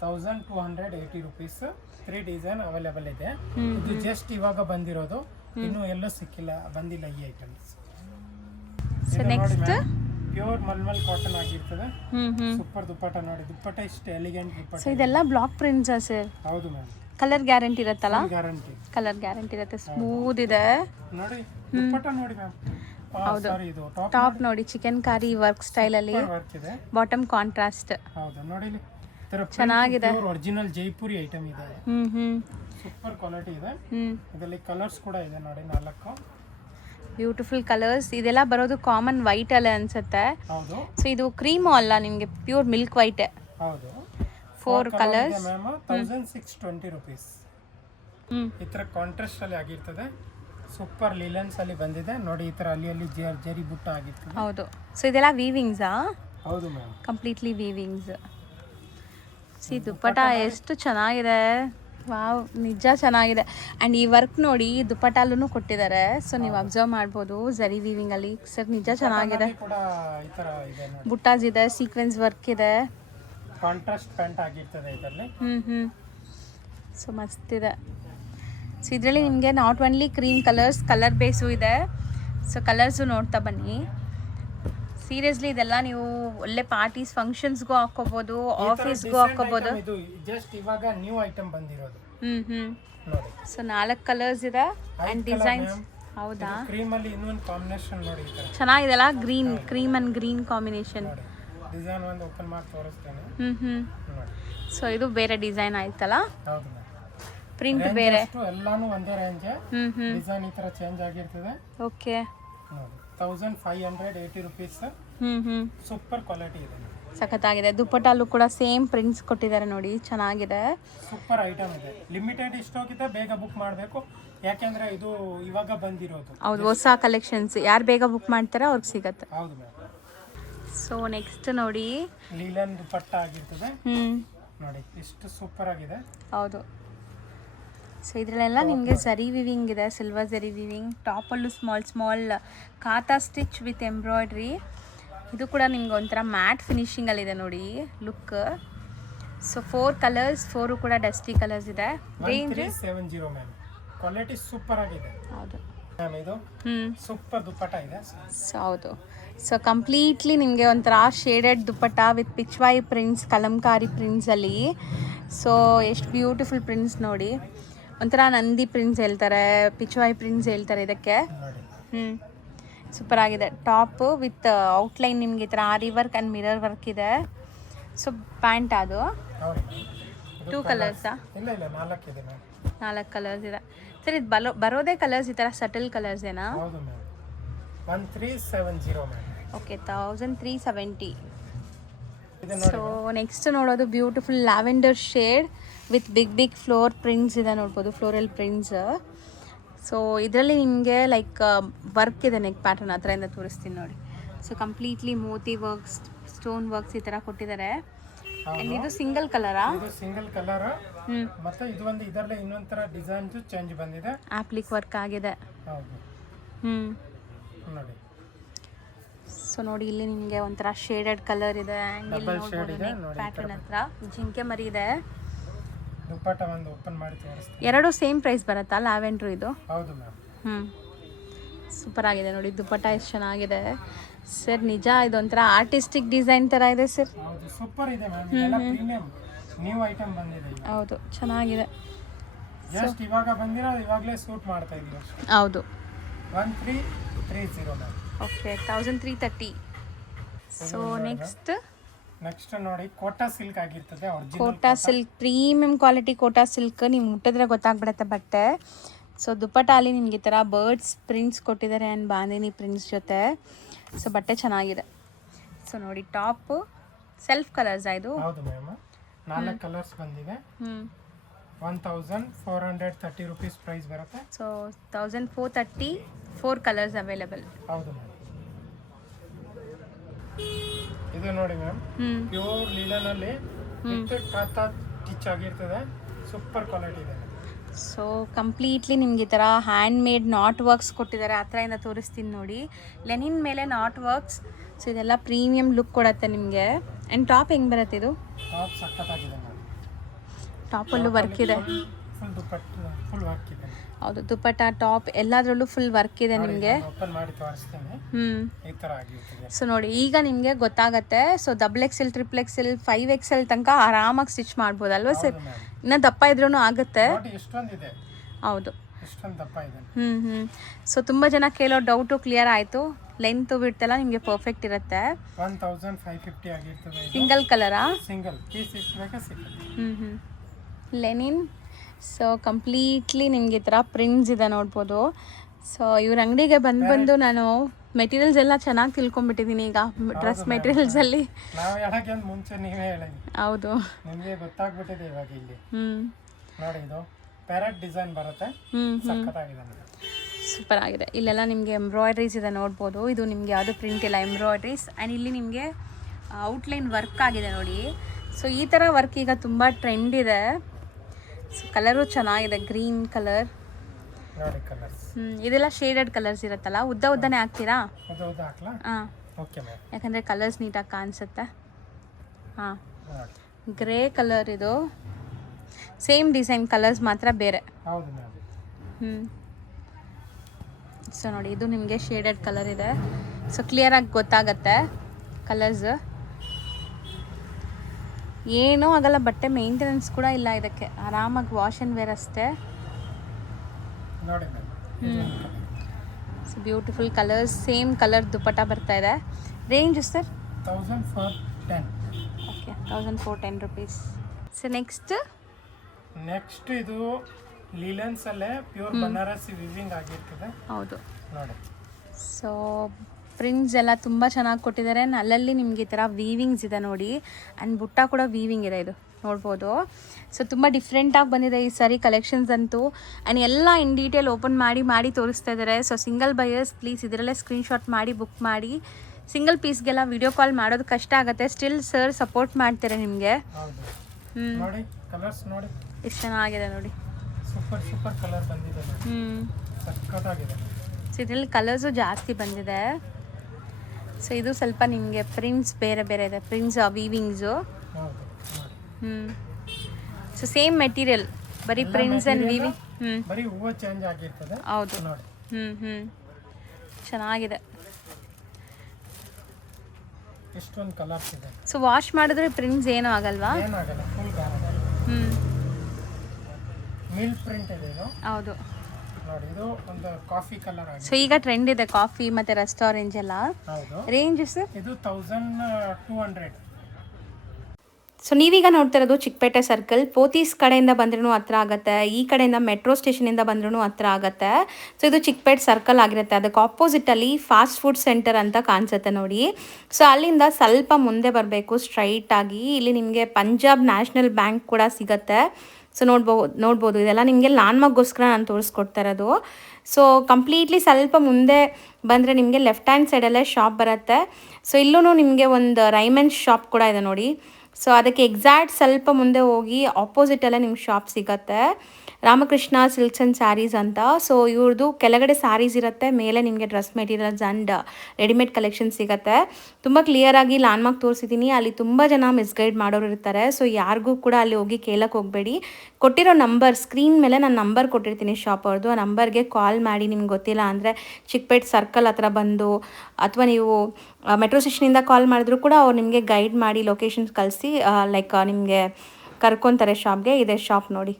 1280 rupees. 3 ಡಿಸೈನ್ ಅವೈಲೇಬಲ್ ಇದೆ. ಇದು ಜಸ್ಟ್ ಇವಾಗ ಬಂದಿರೋದು, ಇನ್ನು ಎಲ್ಲೂ ಸಿಕ್ಕಿಲ್ಲ, ಬಂದಿಲ್ಲ ಈ items. Next pure mulmul cotton ಆಗಿರ್ತದೆ. ಸೂಪರ್ ದುಪಟ್ಟ ನೋಡಿ, ದುಪಟ್ಟ ಇಷ್ಟು ಎಲಿಗೆಂಟ್ ದುಪಟ್ಟ. ಸೊ ಇದೆಲ್ಲ ಬ್ಲಾಕ್ ಪ್ರಿಂಟ್ಸ್ ಸರ್? ಹೌದು ಮ್ಯಾಮ್. ಕಲರ್ ಗ್ಯಾರಂಟಿ ಇರುತ್ತಲ್ಲ? ಗ್ಯಾರಂಟಿ, ಕಲರ್ ಗ್ಯಾರಂಟಿ ಇರುತ್ತೆ. ಸ್ಮೂತ್ ಇದೆ ನೋಡಿ ದುಪಟ್ಟ ನೋಡಿ ಮ್ಯಾಮ್. ಹೌದು, ಟಾಪ್ ನೋಡಿ ಚಿಕನ್ ಕಾರಿ ವರ್ಕ್ ಸ್ಟೈಲ್ ಅಲ್ಲಿ, ವರ್ಕ್ ಇದೆ. Bottom contrast. ಹೌದು ನೋಡಿ, ಚೆನ್ನಾಗಿದೆ. ಒರಿಜಿನಲ್ ಜೈಪುರಿ ಐಟಮ್ ಇದೆ. ಸೂಪರ್ ಕ್ವಾಲಿಟಿ ಇದೆ. ಇದರಲ್ಲಿ ಕಲರ್ಸ್ ಕೂಡ ಇದೆ ನೋಡಿ, 4 ಬ್ಯೂಟಿಫುಲ್ ಕಲರ್ಸ್. ಇದೆಲ್ಲ ಬರೋದು ಕಾಮನ್ ವೈಟ್ ಅಲ್ಲ ಅನ್ಸುತ್ತೆ. ಹೌದು. ಸೊ ಇದು ಕ್ರೀಮು ಅಲ್ಲ, ನಿಮಗೆ ಪ್ಯೂರ್ ಮಿಲ್ಕ್ ವೈಟ್. ಹೌದು. 4 ಕಲರ್ಸ್. 1620 rupees. ಈ ತರ ಕಾಂಟ್ರಾಸ್ಟ್ ಅಲ್ಲಿ ಆಗಿರ್ತದೆ. ಸೂಪರ್ ಲಿಲನ್ಸ್ ಅಲ್ಲಿ ಬಂದಿದೆ ನೋಡಿ, ಈ ತರ ಅಲ್ಲಿ ಜರಿ ಬುಟ್ಟ ಆಗಿರ್ತದೆ. ಹೌದು. ಸೊ ಇದೆಲ್ಲ ವೀವಿಂಗ್ಸಾ? ಹೌದು ma'am, completely weavings. C dupatta ಎಷ್ಟು ಚೆನ್ನಾಗಿದೆ, ವಾವ್, ನಿಜ ಚೆನ್ನಾಗಿದೆ. ಆ್ಯಂಡ್ ಈ ವರ್ಕ್ ನೋಡಿ ದುಪ್ಪಟಾಲೂ ಕೊಟ್ಟಿದ್ದಾರೆ. ಸೊ ನೀವು ಅಬ್ಸರ್ವ್ ಮಾಡ್ಬೋದು ಜರಿ ವೀವಿಂಗಲ್ಲಿ. ಸರ್ ನಿಜ ಚೆನ್ನಾಗಿದೆ. ಬುಟ್ಟಾಸ್ ಇದೆ, ಸೀಕ್ವೆನ್ಸ್ ವರ್ಕ್ ಇದೆ, ಕಾಂಟ್ರಾಸ್ಟ್ ಪ್ಯಾಂಟ್ ಆಗಿರ್ತದೆ ಇದರಲ್ಲಿ. ಸೊ ಮಸ್ತಿದೆ. ಸೊ ಇದರಲ್ಲಿ ನಿಮಗೆ not only cream colours, colour base ಇದೆ. ಸೊ ಕಲರ್ಸು ನೋಡ್ತಾ ಬನ್ನಿ. ಸೀರಿಯಸ್ಲಿ ಇದೆಲ್ಲ ನೀವು ಒಳ್ಳೆ ಪಾರ್ಟೀಸ್ ಫಂಕ್ಷನ್ಸ್ಗೂ ಹಾಕೋಬಹುದು, ಆಫೀಸ್ಗೂ ಹಾಕೋಬಹುದು. ಇದು ಜಸ್ಟ್ ಇವಾಗ ನ್ಯೂ ಐಟಮ್ ಬಂದಿರೋದು. ನೋಡಿ. ಸೊ 4 ಕಲರ್ಸ್ ಇದೆ ಅಂಡ್ ಡಿಸೈನ್ಸ್. ಹೌದಾ? ಕ್ರೀಮ್ ಅಲ್ಲಿ ಇನ್ನೊಂದು ಕಾಂಬಿನೇಷನ್ ನೋಡಿ, ಈ ತರ ಚೆನ್ನಾಗಿದೆಲ್ಲ, green, cream and green combination. Design ಒಂದು ಓಪನ್ ಮಾಡಿ ತೋರಿಸ್ತೇನೆ. ಸೊ ಇದು ಬೇರೆ ಡಿಸೈನ್ ಆಯ್ತಲ್ಲ? ಹೌದು. ಪ್ರಿಂಟ್ ಬೇರೆ, ಎಲ್ಲಾನು ಒಂದೇ ರೇಂಜ್. ಡಿಸೈನ್ ಈ ತರ ಚೇಂಜ್ ಆಗಿರ್ತದೆ. ಓಕೆ. ನೋಡಿ 1580 rupees. ಸೂಪರ್ ಕ್ವಾಲಿಟಿ ಇದೆ, ಸಖತ್ತಾಗಿದೆ. ದುಪ್ಪಟಾಲು ಕೂಡ ಸೇಮ್ ಪ್ರಿಂಟ್ಸ್ ಕೊಟ್ಟಿದ್ದಾರೆ ನೋಡಿ, ಚೆನ್ನಾಗಿದೆ. ಸೂಪರ್ ಐಟಮ್ ಇದೆ. ಲಿಮಿಟೆಡ್ ಸ್ಟಾಕ್ ಇದೆ, ಬೇಗ ಬುಕ್ ಮಾಡಬೇಕು, ಯಾಕೆಂದ್ರೆ ಇದು ಇವಾಗ ಬಂದಿರೋದು. ಹೌದು, ಹೊಸ ಕಲೆಕ್ಷನ್ಸ್. ಯಾರು ಬೇಗ ಬುಕ್ ಮಾಡ್ತಾರೋ ಅವ್ರಿಗೆ ಸಿಗತ್ತೆ. ಹೌದು ಮ್ಯಾಮ್. ಸೊ ನೆಕ್ಸ್ಟ್ ನೋಡಿ, ಲೀಲನ್ ದುಪಟ್ಟ ಆಗಿರ್ತದೆ. ನೋಡಿ ಎಷ್ಟು ಸೂಪರ್ ಆಗಿದೆ. ಹೌದು. ಸೊ ಇದರಲ್ಲೆಲ್ಲ ನಿಮಗೆ ಜರಿ ವಿವಿಂಗ್ ಇದೆ, ಸಿಲ್ವರ್ ಜರಿ ವಿವಿಂಗ್. ಟಾಪಲ್ಲೂ small katha stitch with embroidery. ಇದು ಕೂಡ ನಿಮ್ಗೆ ಒಂಥರ ಮ್ಯಾಟ್ ಫಿನಿಶಿಂಗಲ್ಲಿದೆ ನೋಡಿ ಲುಕ್. ಸೊ 4 ಕಲರ್ಸ್, 4 ಕೂಡ ಡಸ್ಟಿ ಕಲರ್ಸ್ ಇದೆ. Range 1370 ma'am. ಕ್ವಾಲಿಟಿ ಸೂಪರ್ ಆಗಿದೆ. ಹೌದು ಮ್ಯಾಮ್, ಇದು ಸೂಪರ್ ದುಪಟ್ಟ ಇದೆ. ಹೌದು. ಸೊ ಕಂಪ್ಲೀಟ್ಲಿ ನಿಮಗೆ ಒಂಥರ shaded dupatta with pichwai prints, ಕಲಂಕಾರಿ ಪ್ರಿಂಟ್ಸಲ್ಲಿ. ಸೊ ಎಷ್ಟು ಬ್ಯೂಟಿಫುಲ್ ಪ್ರಿಂಟ್ಸ್ ನೋಡಿ. ಒಂಥರ ನಂದಿ ಪ್ರಿಂಟ್ಸ್ ಹೇಳ್ತಾರೆ, ಪಿಚ್ವಾಯಿ ಪ್ರಿಂಟ್ಸ್ ಹೇಳ್ತಾರೆ ಇದಕ್ಕೆ. ಸೂಪರ್ ಆಗಿದೆ. ಟಾಪ್ ವಿತ್ ಔಟ್ಲೈನ್ ನಿಮ್ಗೆ ಈ ಥರ ಆರಿ ವರ್ಕ್ ಆ್ಯಂಡ್ ಮಿರರ್ ವರ್ಕ್ ಇದೆ. ಸೊ ಪ್ಯಾಂಟ್ ಅದು 2 ಕಲರ್ಸಾ? ಇಲ್ಲ 4 ಇದೆ ಮ್ಯಾಮ್. 4 ಕಲರ್ಸ್ ಇದೆ. ಸರ್ ಇದು ಬರೋದೇ ಕಲರ್ಸ್ ಈ ಥರ ಸಟಲ್ ಕಲರ್ಸ್ ಏನಾ? ಹೌದು ma'am. 1370 ma'am. Okay, 1370. So next ನೋಡೋದು beautiful lavender shade with big floor prints ಇದೆ ನೋಡ್ಬೋದು, ಫ್ಲೋರಲ್ ಪ್ರಿಂಟ್ಸ್. ಸೊ ಇದರಲ್ಲಿ ನಿಮಗೆ ಲೈಕ್ ವರ್ಕ್ ಇದೆ, ನೆಕ್ ಪ್ಯಾಟರ್ನ್ ಆ ಥರದಿಂದ ತೋರಿಸ್ತೀನಿ ನೋಡಿ. So completely moti works, stone works ಈ ಥರ ಕೊಟ್ಟಿದ್ದಾರೆ. ಆ್ಯಂಡ್ ಇದು ಸಿಂಗಲ್ ಕಲರಾ? ಇದು ಸಿಂಗಲ್ ಕಲರ್. ಮತ್ತೆ ಇದು ಒಂದು ಇದರಲ್ಲಿ ಇನ್ನೊಂದು ಥರ ಡಿಸೈನ್ ಚೇಂಜ್ ಬಂದಿದೆ, ಆಪ್ಲಿಕ್ ವರ್ಕ್ ಆಗಿದೆ. ಹೌದು. ನೋಡಿ. ಸೊ ನೋಡಿ ಇಲ್ಲಿ ನಿಮಗೆ ಒಂಥರ ಶೇಡೆಡ್ ಕಲರ್ ಇದೆ. ಪ್ಯಾಟರ್ನ್ ಹತ್ರ ಜಿಂಕೆ ಮರಿ ಇದೆ. ದುಪಟ್ಟ ಒಂದು ಓಪನ್ ಮಾಡಿ ತೋರಿಸ್ತೀನಿ. 2 ಸೇಮ್ ಪ್ರೈಸ್ ಬರುತ್ತಾ ಲ್ಯಾವೆಂಡ್ರು ಇದು? ಹೌದು ಮ್ಯಾಮ್. ಸೂಪರ್ ಆಗಿದೆ ನೋಡಿ, ದುಪಟ್ಟ ಎಷ್ಟು ಚೆನ್ನಾಗಿದೆ ಸರ್. ನಿಜ ಇದೊಂಥರ ಆರ್ಟಿಸ್ಟಿಕ್ ಡಿಸೈನ್ ಥರ ಇದೆ ಸರ್. ಹೌದು, ಸೂಪರ್ ಇದೆ ಮ್ಯಾಮ್. ಇದೆಲ್ಲ ಪ್ರೀಮಿಯಂ ನ್ಯೂ ಐಟಮ್ ಬಂದಿದೆ. ಹೌದು, ಚೆನ್ನಾಗಿದೆ. ಜಸ್ಟ್ ಇವಾಗ ಬಂದಿರೋದು, ಇವಾಗಲೇ ಸೂಟ್ ಮಾಡ್ತಾ ಇದ್ದೀವಿ. ಹೌದು. 1330 ಮ್ಯಾಮ್. ಓಕೆ, 1330. ಸೊ ನೆಕ್ಸ್ಟ್ ನೋಡಿ, ಕೋಟಾ ಸಿಲ್ಕ್ ಆಗಿರ್ತದೆ. Kota silk, premium quality Kota silk. ನೀವು ಮುಟ್ಟಿದ್ರೆ ಗೊತ್ತಾಗ್ಬಿಡುತ್ತೆ ಬಟ್ಟೆ. ಸೊ ದುಪ್ಪಟ್ಟಾಲಿ ನಿಮ್ಗೆ ಈ ಥರ ಬರ್ಡ್ಸ್ ಪ್ರಿಂಟ್ಸ್ ಕೊಟ್ಟಿದ್ದಾರೆ ಆ್ಯಂಡ್ ಬಾಂದಿನಿ ಪ್ರಿಂಟ್ಸ್ ಜೊತೆ. ಸೊ ಬಟ್ಟೆ ಚೆನ್ನಾಗಿದೆ. ಸೊ ನೋಡಿ, ಟಾಪ್ ಸೆಲ್ಫ್ ಕಲರ್ಸ್ ಇದು? ಹೌದು ಮ್ಯಾಮ್. 4 ಕಲರ್ಸ್ ಬಂದಿದೆ. 1430 ರುಪೀಸ್ ಪ್ರೈಸ್ ಬರುತ್ತೆ. So 1430 4 colours available. ಹೌದು ಮ್ಯಾಮ್. ಇದು ನೋಡಿ ಮ್ಯಾಮ್, ಪ್ಯೂರ್ ಲೀಲನಲ್ಲಿ ಕಾತಾ ಸ್ಟಿಚ್ ಆಗಿರ್ತದೆ, ಸೂಪರ್ ಕ್ವಾಲಿಟಿ ಇದೆ. ಸೊ ಕಂಪ್ಲೀಟ್ಲಿ ನಿಮ್ಗೆ ಈ ಥರ ಹ್ಯಾಂಡ್ ಮೇಡ್ ನಾಟ್ ವರ್ಕ್ಸ್ ಕೊಟ್ಟಿದ್ದಾರೆ. ಆ ಥರ ಇಂದ ತೋರಿಸ್ತೀನಿ ನೋಡಿ, ಲೆನಿನ್ ಮೇಲೆ ನಾಟ್ ವರ್ಕ್ಸ್. ಸೊ ಇದೆಲ್ಲ ಪ್ರೀಮಿಯಂ ಲುಕ್ ಕೊಡುತ್ತೆ ನಿಮಗೆ. ಆ್ಯಂಡ್ ಟಾಪ್ ಹೆಂಗೆ ಬರುತ್ತೆ ಇದು? ಟಾಪ್ ಸಖತ್ತಾಗಿದೆ ಮ್ಯಾಮ್. ಟಾಪಲ್ಲೂ ವರ್ಕ್ ಇದೆ. ಫುಲ್ ದುಪ್ಪಟ್ಟು ಫುಲ್ ವರ್ಕ್ ಇದೆ. ಹೌದು, ದುಪ್ಪಟ್ಟ ಟಾಪ್ ಎಲ್ಲದರಲ್ಲೂ ಫುಲ್ ವರ್ಕ್ ಇದೆ ನಿಮಗೆ. ಓಪನ್ ಮಾಡಿ ತೋರಿಸ್ತೀನಿ. ಈ ಥರ ಆಗಿರ್ತದೆ. ಸೊ ನೋಡಿ, ಈಗ ನಿಮಗೆ ಗೊತ್ತಾಗತ್ತೆ. ಸೊ XXL, XXL, 5XL ತನಕ ಆರಾಮಾಗಿ ಸ್ಟಿಚ್ ಮಾಡ್ಬೋದಲ್ವಾ ಸರ್? ಇನ್ನು ದಪ್ಪ ಇದ್ರೂ ಆಗುತ್ತೆ. ಎಷ್ಟೊಂದಿದೆ. ಹೌದು, ಎಷ್ಟೊಂದು ದಪ್ಪ ಇದೆ. ಸೊ ತುಂಬ ಜನ ಕೇಳೋ ಡೌಟು ಕ್ಲಿಯರ್ ಆಯಿತು. ಲೆಂತ್ ಬಿಡ್ತೆಲ್ಲ ನಿಮಗೆ ಪರ್ಫೆಕ್ಟ್ ಇರುತ್ತೆ. 1550 ಆಗಿರ್ತದೆ. ಸಿಂಗಲ್ ಕಲರಾ? ಸಿಂಗಲ್ ಪೀಸ್ ಎಷ್ಟು ಬೇಕಾ ಸಿಗುತ್ತೆ. ಲೆನಿನ್. ಸೊ ಕಂಪ್ಲೀಟ್ಲಿ ನಿಮಗೆ ಈ ಥರ ಪ್ರಿಂಟ್ಸ್ ಇದೆ ನೋಡ್ಬೋದು. ಸೊ ಇವ್ರ ಅಂಗಡಿಗೆ ಬಂದು ನಾನು ಮೆಟೀರಿಯಲ್ಸ್ ಎಲ್ಲ ಚೆನ್ನಾಗಿ ತಿಳ್ಕೊಂಡ್ಬಿಟ್ಟಿದ್ದೀನಿ ಈಗ ಡ್ರೆಸ್ ಮೆಟೀರಿಯಲ್ಸಲ್ಲಿ. ನಾವು ಹೇಳೋಕ್ಕಿಂತ ಮುಂಚೆ ನೀವೇ ಹೇಳಿ. ಹೌದು, ನಿಮಗೆ ಗೊತ್ತಾಗ್ಬಿಟ್ಟಿದೆ ಇವಾಗ. ಇಲ್ಲಿ ನೋಡಿ, ಇದು ಪ್ಯಾರೆಟ್ ಡಿಸೈನ್ ಬರುತ್ತೆ, ಸಖತ್ತಾಗಿದೆ, ಸೂಪರ್ ಆಗಿದೆ. ಇಲ್ಲೆಲ್ಲ ನಿಮಗೆ ಎಂಬ್ರಾಯ್ಡ್ರೀಸ್ ಇದೆ ನೋಡ್ಬೋದು. ಇದು ನಿಮಗೆ ಯಾವುದು ಪ್ರಿಂಟ್ ಇಲ್ಲ, ಎಂಬ್ರಾಯ್ಡ್ರೀಸ್. ಆ್ಯಂಡ್ ಇಲ್ಲಿ ನಿಮಗೆ ಔಟ್ಲೈನ್ ವರ್ಕ್ ಆಗಿದೆ ನೋಡಿ. ಸೊ ಈ ಥರ ವರ್ಕ್ ಈಗ ತುಂಬ ಟ್ರೆಂಡ್ ಇದೆ. ಸೊ ಕಲರು ಚೆನ್ನಾಗಿದೆ, ಗ್ರೀನ್ ಕಲರ್. ನೋಡಿ ಕಲರ್ಸ್. ಇದೆಲ್ಲ ಶೇಡೆಡ್ ಕಲರ್ಸ್ ಇರುತ್ತಲ್ಲ, ಉದ್ದನೇ ಹಾಕ್ತೀರಾ? ಹಾಂ, ಓಕೆ ಮ್ಯಾಮ್. ಯಾಕಂದರೆ ಕಲರ್ಸ್ ನೀಟಾಗಿ ಕಾಣಿಸುತ್ತೆ. ಹಾಂ, ಗ್ರೇ ಕಲರ್. ಇದು ಸೇಮ್ ಡಿಸೈನ್, ಕಲರ್ಸ್ ಮಾತ್ರ ಬೇರೆ. ಹೌದು ಮ್ಯಾಮ್. ಸೊ ನೋಡಿ, ಇದು ನಿಮಗೆ ಶೇಡೆಡ್ ಕಲರ್ ಇದೆ. ಸೊ ಕ್ಲಿಯರಾಗಿ ಗೊತ್ತಾಗತ್ತೆ ಕಲರ್ಸ್. ಏನೂ ಆಗಲ್ಲ, ಬಟ್ಟೆ ಮೇಂಟೆನೆನ್ಸ್ ಕೂಡ ಇಲ್ಲ ಇದಕ್ಕೆ. ಆರಾಮಾಗಿ ವಾಶ್ ಆ್ಯಂಡ್ ವೇರ್ ಅಷ್ಟೇ. ನೋಡಿ so beautiful colours, same colour dupatta ಬರ್ತಾ ಇದೆ. Range sir? 1410. Okay, 1410 rupees. So next ಇದು ಲೀಲನ್ಸ್ ಅಲ್ಲೇ ಪ್ಯೂರ್ ಬನಾರಸಿ ವಿವಿಂಗ್ ಆಗಿರ್ತದೆ. ಹೌದು ನೋಡಿ. ಸೊ ಪ್ರಿಂಟ್ಸ್ ಎಲ್ಲ ತುಂಬ ಚೆನ್ನಾಗಿ ಕೊಟ್ಟಿದ್ದಾರೆ. ಅಲ್ಲಲ್ಲಿ ನಿಮಗೆ ಈ ಥರ ವೀವಿಂಗ್ಸ್ ಇದೆ ನೋಡಿ. ಆ್ಯಂಡ್ ಬುಟ್ಟ ಕೂಡ ವೀವಿಂಗ್ ಇದೆ, ಇದು ನೋಡ್ಬೋದು. ಸೊ ತುಂಬ ಡಿಫ್ರೆಂಟಾಗಿ ಬಂದಿದೆ ಈ ಸಾರಿ ಕಲೆಕ್ಷನ್ಸ್ ಅಂತೂ. ಆ್ಯಂಡ್ ಎಲ್ಲ ಇನ್ ಡೀಟೇಲ್ ಓಪನ್ ಮಾಡಿ ತೋರಿಸ್ತಾ ಇದ್ದಾರೆ. ಸೊ ಸಿಂಗಲ್ ಬಯರ್ಸ್ ಪ್ಲೀಸ್ ಇದರಲ್ಲೇ ಸ್ಕ್ರೀನ್ಶಾಟ್ ಮಾಡಿ ಬುಕ್ ಮಾಡಿ. ಸಿಂಗಲ್ ಪೀಸ್ಗೆಲ್ಲ ವಿಡಿಯೋ ಕಾಲ್ ಮಾಡೋದು ಕಷ್ಟ ಆಗುತ್ತೆ. ಸ್ಟಿಲ್ ಸರ್ ಸಪೋರ್ಟ್ ಮಾಡ್ತಾರೆ ನಿಮಗೆ. ನೋಡಿ ಕಲರ್ಸ್ ನೋಡಿ ಎಷ್ಟು ಚೆನ್ನಾಗಿದೆ ನೋಡಿ. ಸೂಪರ್ ಕಲರ್ ಬಂದಿದೆ. ಸಖತ್ತಾಗಿದೆ. ಸೊ ಇದರಲ್ಲಿ ಕಲರ್ಸು ಜಾಸ್ತಿ ಬಂದಿದೆ. ಸೊ ಇದು ಸ್ವಲ್ಪ ನಿಮಗೆ ಪ್ರಿಂಟ್ಸ್ ಬೇರೆ ಇದೆ, ಪ್ರಿಂಟ್ಸ್ ವೀವಿಂಗ್ಸು. ಸೊ ಸೇಮ್ ಮೆಟೀರಿಯಲ್, ಬರೀ ಪ್ರಿಂಟ್ಸ್ ಆ್ಯಂಡ್ ವೀವಿಂಗ್. ಬರೀ ಹೂವು ಚೇಂಜ್ ಆಗಿರ್ತದೆ. ಹೌದು, ಚೆನ್ನಾಗಿದೆ. ಎಷ್ಟೊಂದು ಕಲರ್ಸ್ ಇದೆ. ಸೊ ವಾಶ್ ಮಾಡಿದ್ರೆ ಪ್ರಿಂಟ್ಸ್ ಏನೂ ಆಗಲ್ವಾ? ಏನಾಗಲ್ಲ, ಫುಲ್ ಗ್ಯಾರಂಟಿ. ಮಿಲ್ ಪ್ರಿಂಟ್ ಇದೆ ಇದು. ಹೌದು ನೋಡಿ, ಇದು ಒಂದು ಕಾಫಿ ಕಲರ್ ಆಗಿದೆ. ಸೊ ಈಗ ಟ್ರೆಂಡ್ ಇದೆ ಕಾಫಿ ಮತ್ತೆ ರಸ್ಟ್ ಆರೆಂಜ್ ಎಲ್ಲ. ಹೌದು. Range sir? ಇದು 1200. ಸೊ ನೀವೀಗ ನೋಡ್ತಾ ಇರೋದು ಚಿಕ್ಕಪೇಟೆ ಸರ್ಕಲ್. ಪೋತೀಸ್ ಕಡೆಯಿಂದ ಬಂದ್ರೂ ಹತ್ರ ಆಗುತ್ತೆ, ಈ ಕಡೆಯಿಂದ ಮೆಟ್ರೋ ಸ್ಟೇಷನಿಂದ ಬಂದ್ರೂ ಹತ್ರ ಆಗುತ್ತೆ. ಸೊ ಇದು ಚಿಕ್ಕಪೇಟೆ ಸರ್ಕಲ್ ಆಗಿರುತ್ತೆ. ಅದಕ್ಕೆ ಆಪೋಸಿಟಲ್ಲಿ ಫಾಸ್ಟ್ ಫುಡ್ ಸೆಂಟರ್ ಅಂತ ಕಾಣಿಸುತ್ತೆ ನೋಡಿ. ಸೊ ಅಲ್ಲಿಂದ ಸ್ವಲ್ಪ ಮುಂದೆ ಬರಬೇಕು ಸ್ಟ್ರೈಟಾಗಿ. ಇಲ್ಲಿ ನಿಮಗೆ ಪಂಜಾಬ್ ನ್ಯಾಷನಲ್ ಬ್ಯಾಂಕ್ ಕೂಡ ಸಿಗುತ್ತೆ. ಸೊ ನೋಡ್ಬೋದು ಇದೆಲ್ಲ ನಿಮಗೆ ಲ್ಯಾಂಡ್ಮಾರ್ಕ್ಗೋಸ್ಕರ ನಾನು ತೋರಿಸ್ಕೊಡ್ತಾ ಇರೋದು. ಸೊ ಕಂಪ್ಲೀಟ್ಲಿ ಸ್ವಲ್ಪ ಮುಂದೆ ಬಂದರೆ ನಿಮಗೆ ಲೆಫ್ಟ್ ಹ್ಯಾಂಡ್ ಸೈಡಲ್ಲೇ ಶಾಪ್ ಬರುತ್ತೆ. ಸೊ ಇಲ್ಲೂ ನಿಮಗೆ ಒಂದು ರೈಮಂಡ್ ಶಾಪ್ ಕೂಡ ಇದೆ ನೋಡಿ. ಸೊ ಅದಕ್ಕೆ ಎಕ್ಸಾಕ್ಟ್ ಸ್ವಲ್ಪ ಮುಂದೆ ಹೋಗಿ ಆಪೋಸಿಟಲ್ಲೇ ನಿಮ್ಗೆ ಶಾಪ್ ಸಿಗುತ್ತೆ, ರಾಮಕೃಷ್ಣ ಸಿಲ್ಕ್ಸ್ ಆ್ಯಂಡ್ ಸ್ಯಾರೀಸ್ ಅಂತ. ಸೊ ಇವ್ರದ್ದು ಕೆಳಗಡೆ ಸ್ಯಾರೀಸ್ ಇರುತ್ತೆ, ಮೇಲೆ ನಿಮಗೆ dress materials and readymade collection ಸಿಗುತ್ತೆ. ತುಂಬ ಕ್ಲಿಯರಾಗಿ ಲ್ಯಾಂಡ್ಮಾರ್ಕ್ ತೋರಿಸಿದ್ದೀನಿ. ಅಲ್ಲಿ ತುಂಬ ಜನ ಮಿಸ್ಗೈಡ್ ಮಾಡೋರು ಇರ್ತಾರೆ. ಸೊ ಯಾರಿಗೂ ಕೂಡ ಅಲ್ಲಿ ಹೋಗಿ ಕೇಳಕ್ಕೆ ಹೋಗಬೇಡಿ. ಕೊಟ್ಟಿರೋ ನಂಬರ್ ಸ್ಕ್ರೀನ್ ಮೇಲೆ ನಾನು ನಂಬರ್ ಕೊಟ್ಟಿರ್ತೀನಿ ಶಾಪ್ ಅವ್ರದ್ದು. ಆ ನಂಬರ್ಗೆ ಕಾಲ್ ಮಾಡಿ. ನಿಮ್ಗೆ ಗೊತ್ತಿಲ್ಲ ಅಂದರೆ ಚಿಕ್ಕಪೇಟೆ ಸರ್ಕಲ್ ಹತ್ರ ಬಂದು, ಅಥವಾ ನೀವು ಮೆಟ್ರೋ ಸ್ಟೇಷನಿಂದ ಕಾಲ್ ಮಾಡಿದ್ರು ಕೂಡ ಅವ್ರು ನಿಮಗೆ ಗೈಡ್ ಮಾಡಿ ಲೊಕೇಶನ್ಸ್ ಕಳಿಸಿ ಲೈಕ್ ನಿಮಗೆ ಕರ್ಕೊತಾರೆ ಶಾಪ್ಗೆ. ಇದೆ ಶಾಪ್ ನೋಡಿ.